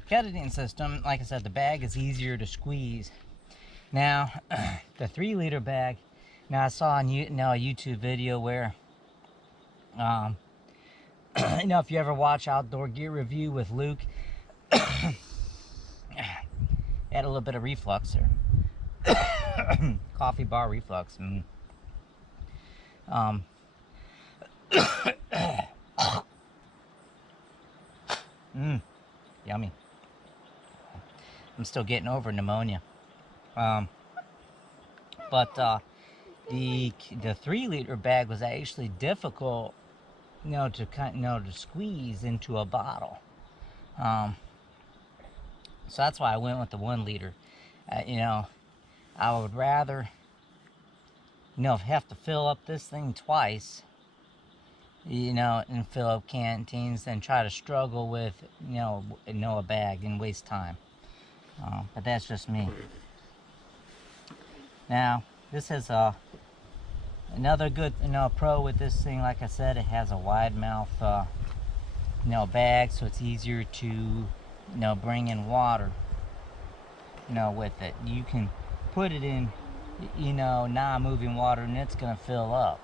Katadyn system, like I said, the bag is easier to squeeze. Now, the 3 liter bag, now I saw on a YouTube video where, if you ever watch Outdoor Gear Review with Luke, had a little bit of reflux there. Coffee bar reflux. Yummy. I'm still getting over pneumonia. But the 3 liter bag was actually difficult, to squeeze into a bottle. So that's why I went with the 1 liter. I would rather, have to fill up this thing twice, and fill up canteens than try to struggle with, a bag and waste time. But that's just me. Now, this is another good, pro with this thing. Like I said, it has a wide mouth, bag, so it's easier to, bring in water, with it. You can put it in, non-moving water, and it's gonna fill up.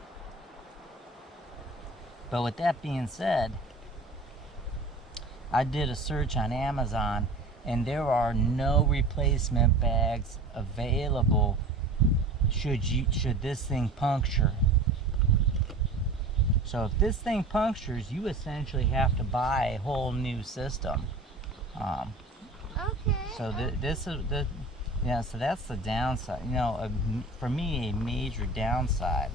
But with that being said, I did a search on Amazon, and there are no replacement bags available should this thing puncture. So if this thing punctures, you essentially have to buy a whole new system. Okay. So this is the, yeah. So that's the downside. You know, for me, a major downside.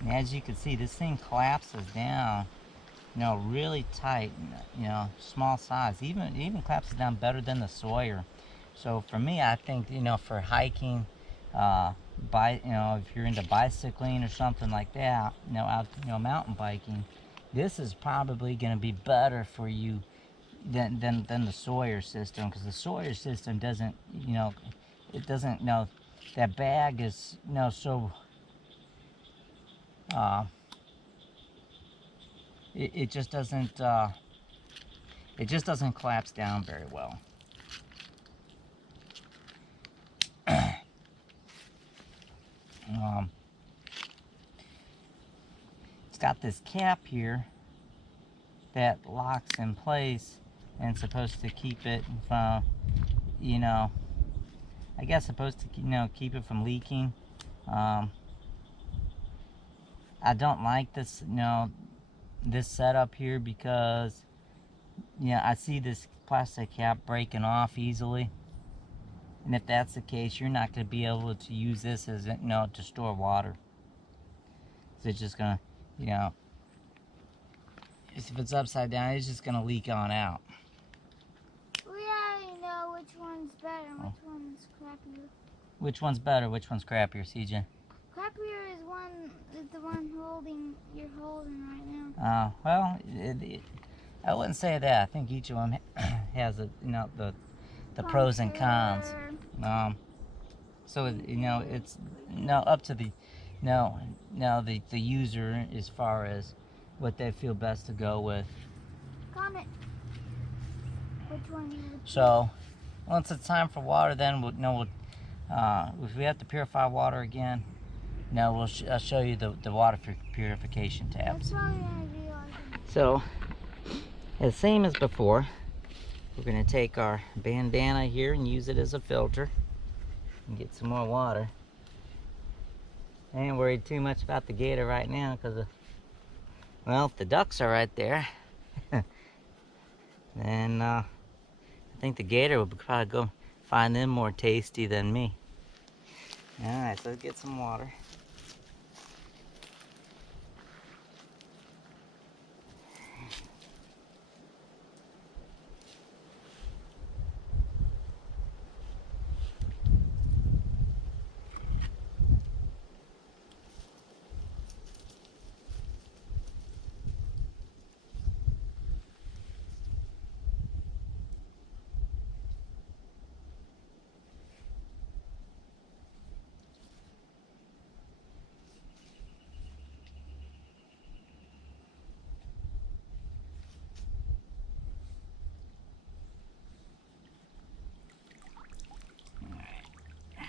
And as you can see, this thing collapses down. You know, really tight. You know, small size. It even collapses down better than the Sawyer. So for me, I think, you know, for hiking, you know, if you're into bicycling or something like that, you know, out, you know, mountain biking, this is probably going to be better for you than the Sawyer system, because the Sawyer system doesn't, you know, it doesn't, you know, that bag is, you know, so it just doesn't collapse down very well. It's got this cap here that locks in place and it's supposed to keep it from, you know, I guess supposed to, you know, keep it from leaking. I don't like this, you know, this setup here, because, you know, I see this plastic cap breaking off easily. And if that's the case, you're not going to be able to use this as, you know, to store water. So it's just going to, you know, if it's upside down, it's just going to leak on out. We already know which one's better and which one's crappier. Which one's better? Which one's crappier, CJ? Crappier is the one you're holding right now. Well, I wouldn't say that. I think each of them has a, you know, the pros and cons. So you know, it's up to the the user as far as what they feel best to go with. Comment which one you would. So once it's time for water, then we'll if we have to purify water again, I'll show you the water purification tabs. That's probably gonna be like. So the same as before, we're gonna take our bandana here and use it as a filter and get some more water. I ain't worried too much about the gator right now, because well, if the ducks are right there, then I think the gator will probably go find them more tasty than me. Alright, so let's get some water.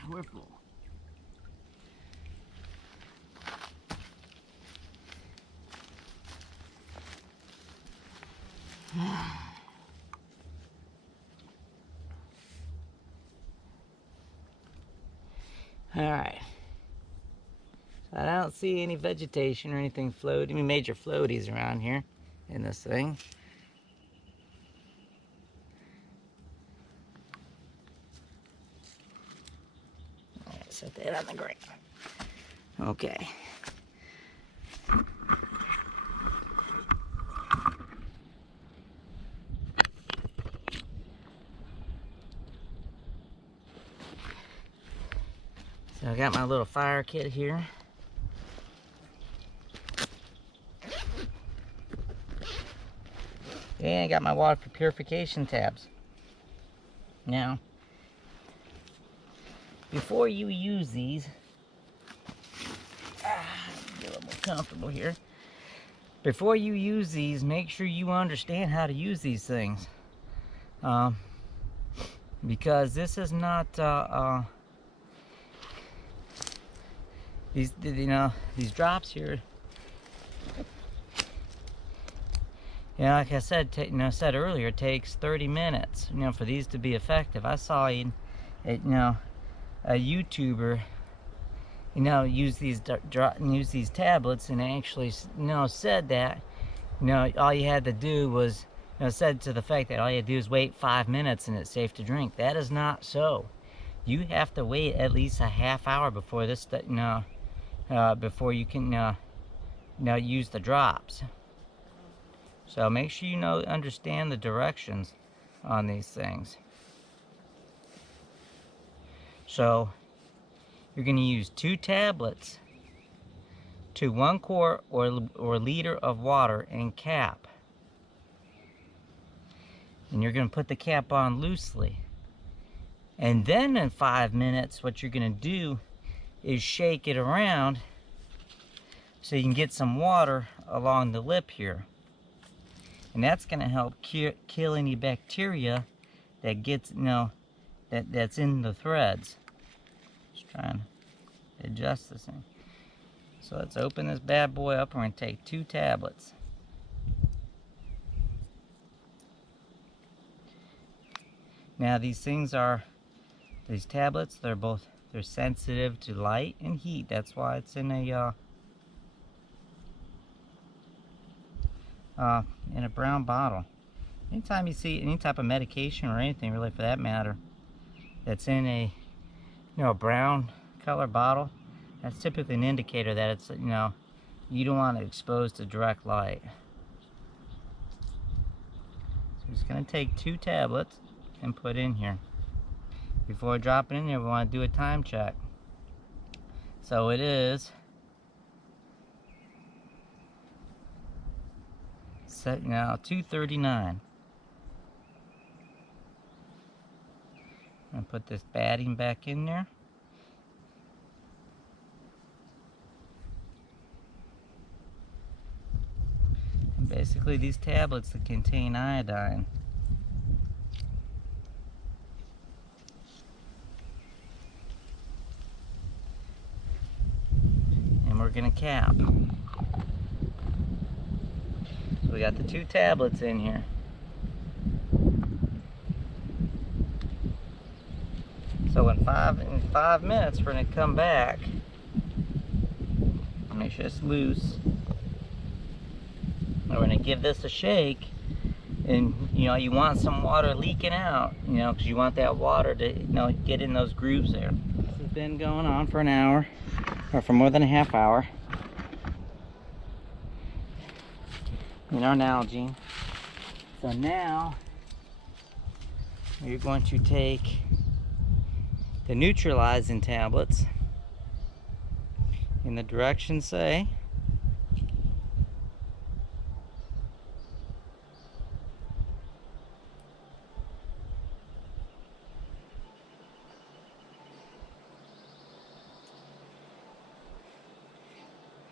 We're full. Alright. So I don't see any vegetation or anything floating, any major floaties around here in this thing. Set that on the ground. Okay. So I got my little fire kit here. And I got my water purification tabs. Now, before you use these, get a little more comfortable here. Before you use these, make sure you understand how to use these things, because this is not these drops here. Like I said, said earlier, it takes 30 minutes, for these to be effective. I saw it, a YouTuber, use these tablets, and actually, said that, all you had to do was, said to the fact that all you had to do is wait 5 minutes and it's safe to drink. That is not so. You have to wait at least a half hour before this, before you can, use the drops. So make sure you understand the directions on these things. So you're going to use 2 tablets to 1 quart or liter of water and cap. And you're going to put the cap on loosely. And then in 5 minutes, what you're going to do is shake it around so you can get some water along the lip here. And that's going to help kill any bacteria that gets, that's in the threads. Just trying to adjust this thing. So let's open this bad boy up. We're going to take 2 tablets. Now these tablets, they're sensitive to light and heat. That's why it's in a brown bottle. Anytime you see any type of medication or anything, really for that matter, that's in a brown color bottle, that's typically an indicator that it's you don't want it exposed to direct light. So I'm just going to take 2 tablets and put in here. Before dropping in here, we want to do a time check. So it is set now 2:39. And put this batting back in there. And basically these tablets that contain iodine. And we're gonna cap. So we got the 2 tablets in here. So in 5 minutes, we're going to come back. Make sure it's loose. And we're going to give this a shake. And you want some water leaking out, because you want that water to, get in those grooves there. This has been going on for an hour, or for more than a half hour. In our Nalgene. So now, you're going to take the neutralizing tablets, in the directions say.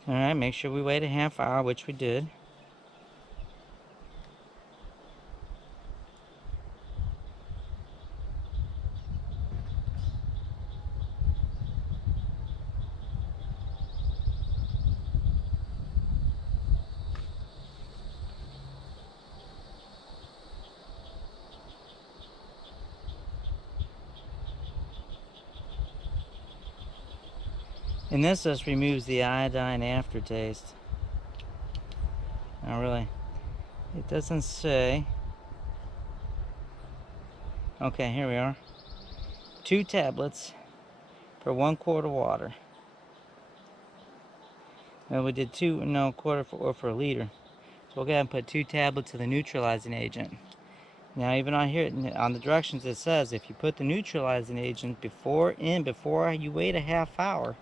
Alright, make sure we wait a half hour, which we did. And this just removes the iodine aftertaste. Now really, it doesn't say. Okay, here we are. 2 tablets for 1 quart of water. Well, we did quarter for a liter. So we'll go ahead and put 2 tablets of the neutralizing agent. Now even on here, on the directions it says, if you put the neutralizing agent before you wait a half hour,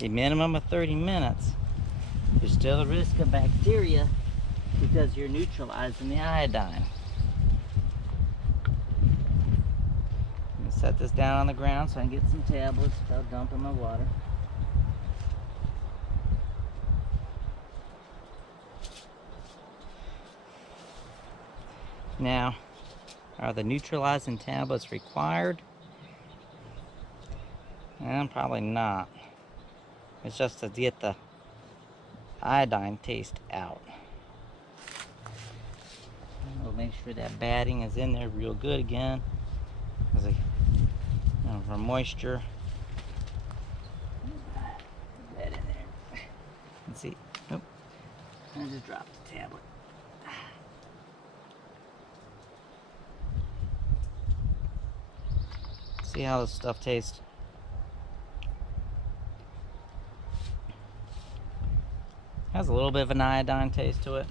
a minimum of 30 minutes, there's still a risk of bacteria because you're neutralizing the iodine. I'm going to set this down on the ground so I can get some tablets without dumping my water. Now, are the neutralizing tablets required? Probably not. It's just to get the iodine taste out. We'll make sure that batting is in there real good again, for moisture Let's see. Nope. I just dropped the tablet. See how this stuff tastes. Has a little bit of an iodine taste to it.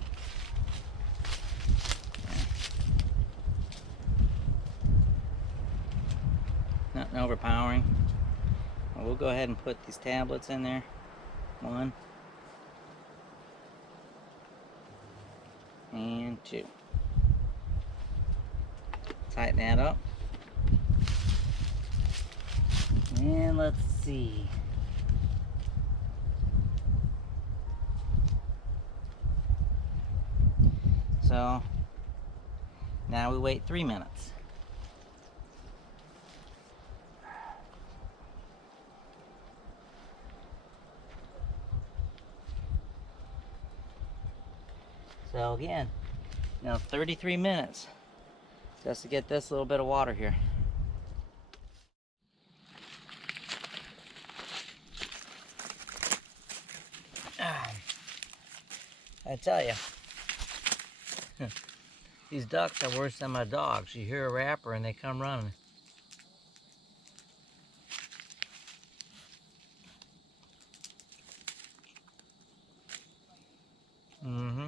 Nothing overpowering. Well, we'll go ahead and put these tablets in there. 1 and 2. Tighten that up. And let's see. So now we wait 3 minutes. So again, 33 minutes just to get this little bit of water here. I tell you, these ducks are worse than my dogs. You hear a rapper and they come running. Mm-hmm.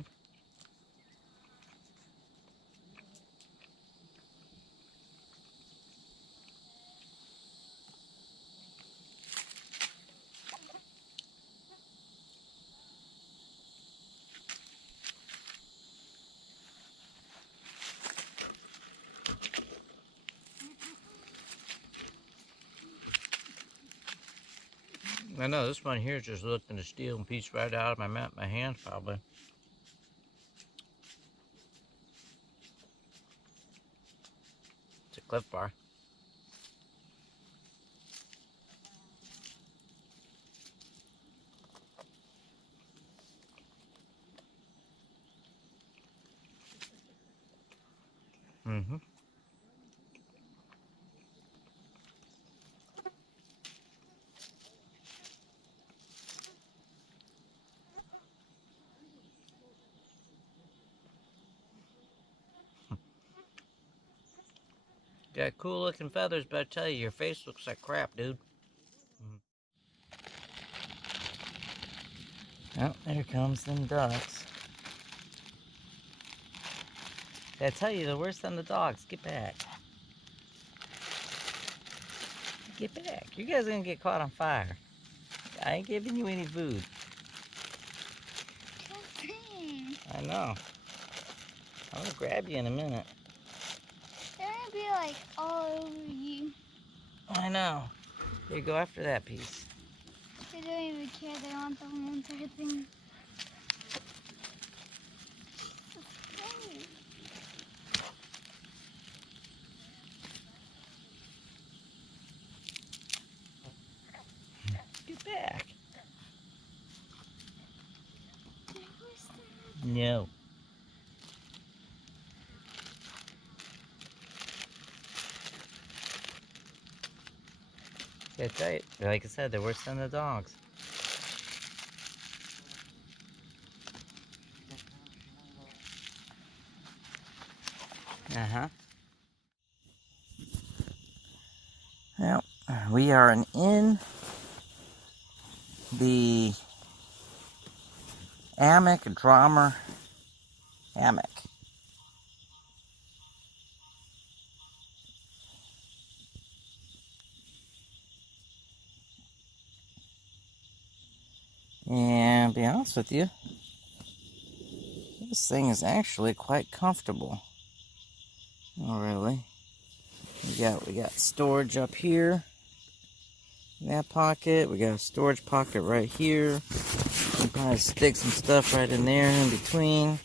I know this one here is just looking to steal a piece right out of my hands, probably. It's a Cliff Bar. Mm-hmm. Got cool looking feathers, but I tell you, your face looks like crap, dude. Oh, there comes them ducks. I tell you, they're worse than the dogs. Get back. Get back. You guys are gonna get caught on fire. I ain't giving you any food. I know. I'm gonna grab you in a minute. They're gonna be like all over you. I know. Here, go after that piece. They don't even care. They want the whole entire thing. Get back. No. Yeah, that's right. Like I said, they're worse than the dogs. Uh-huh. Well, we are in the Amok Draumr Hammock. And to be honest with you, this thing is actually quite comfortable. Oh, really? We got storage up here in that pocket. We got a storage pocket right here. You can probably stick some stuff right in there in between.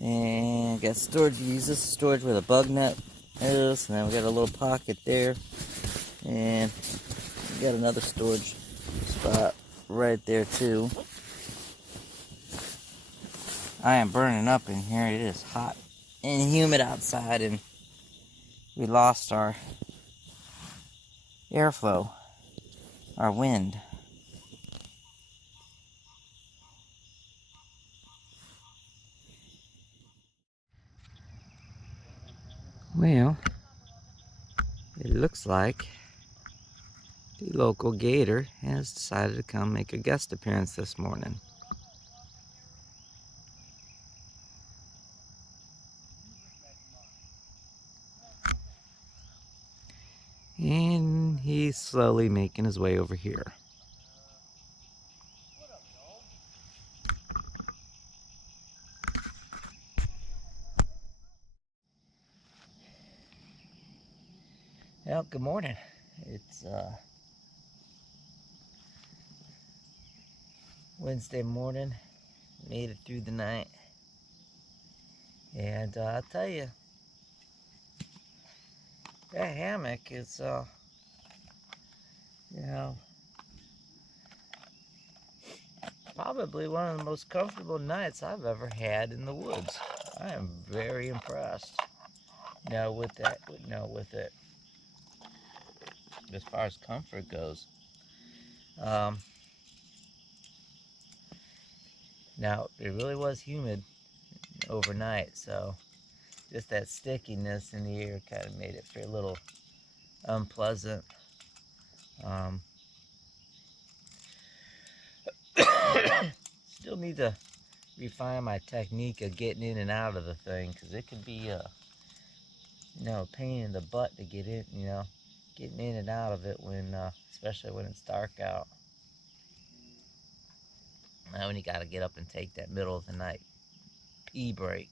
And got storage. You use this storage where the bug net is. And then we got a little pocket there. And we got another storage spot right there too. I am burning up in here. It is hot and humid outside, and we lost our airflow, our wind. Well, it looks like the local gator has decided to come make a guest appearance this morning. And he's slowly making his way over here. Well, good morning. It's Wednesday morning. Made it through the night. And I'll tell you, that hammock is, you know, probably one of the most comfortable nights I've ever had in the woods. I am very impressed. Now with that, with it, as far as comfort goes. Now, it really was humid overnight, so just that stickiness in the air kind of made it a little unpleasant. Still need to refine my technique of getting in and out of the thing, because it can be a pain in the butt to get in, getting in and out of it when, especially when it's dark out. Now when you got to get up and take that middle of the night pee break.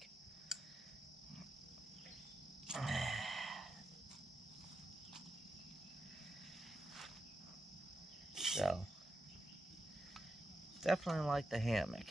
So, definitely like the hammock.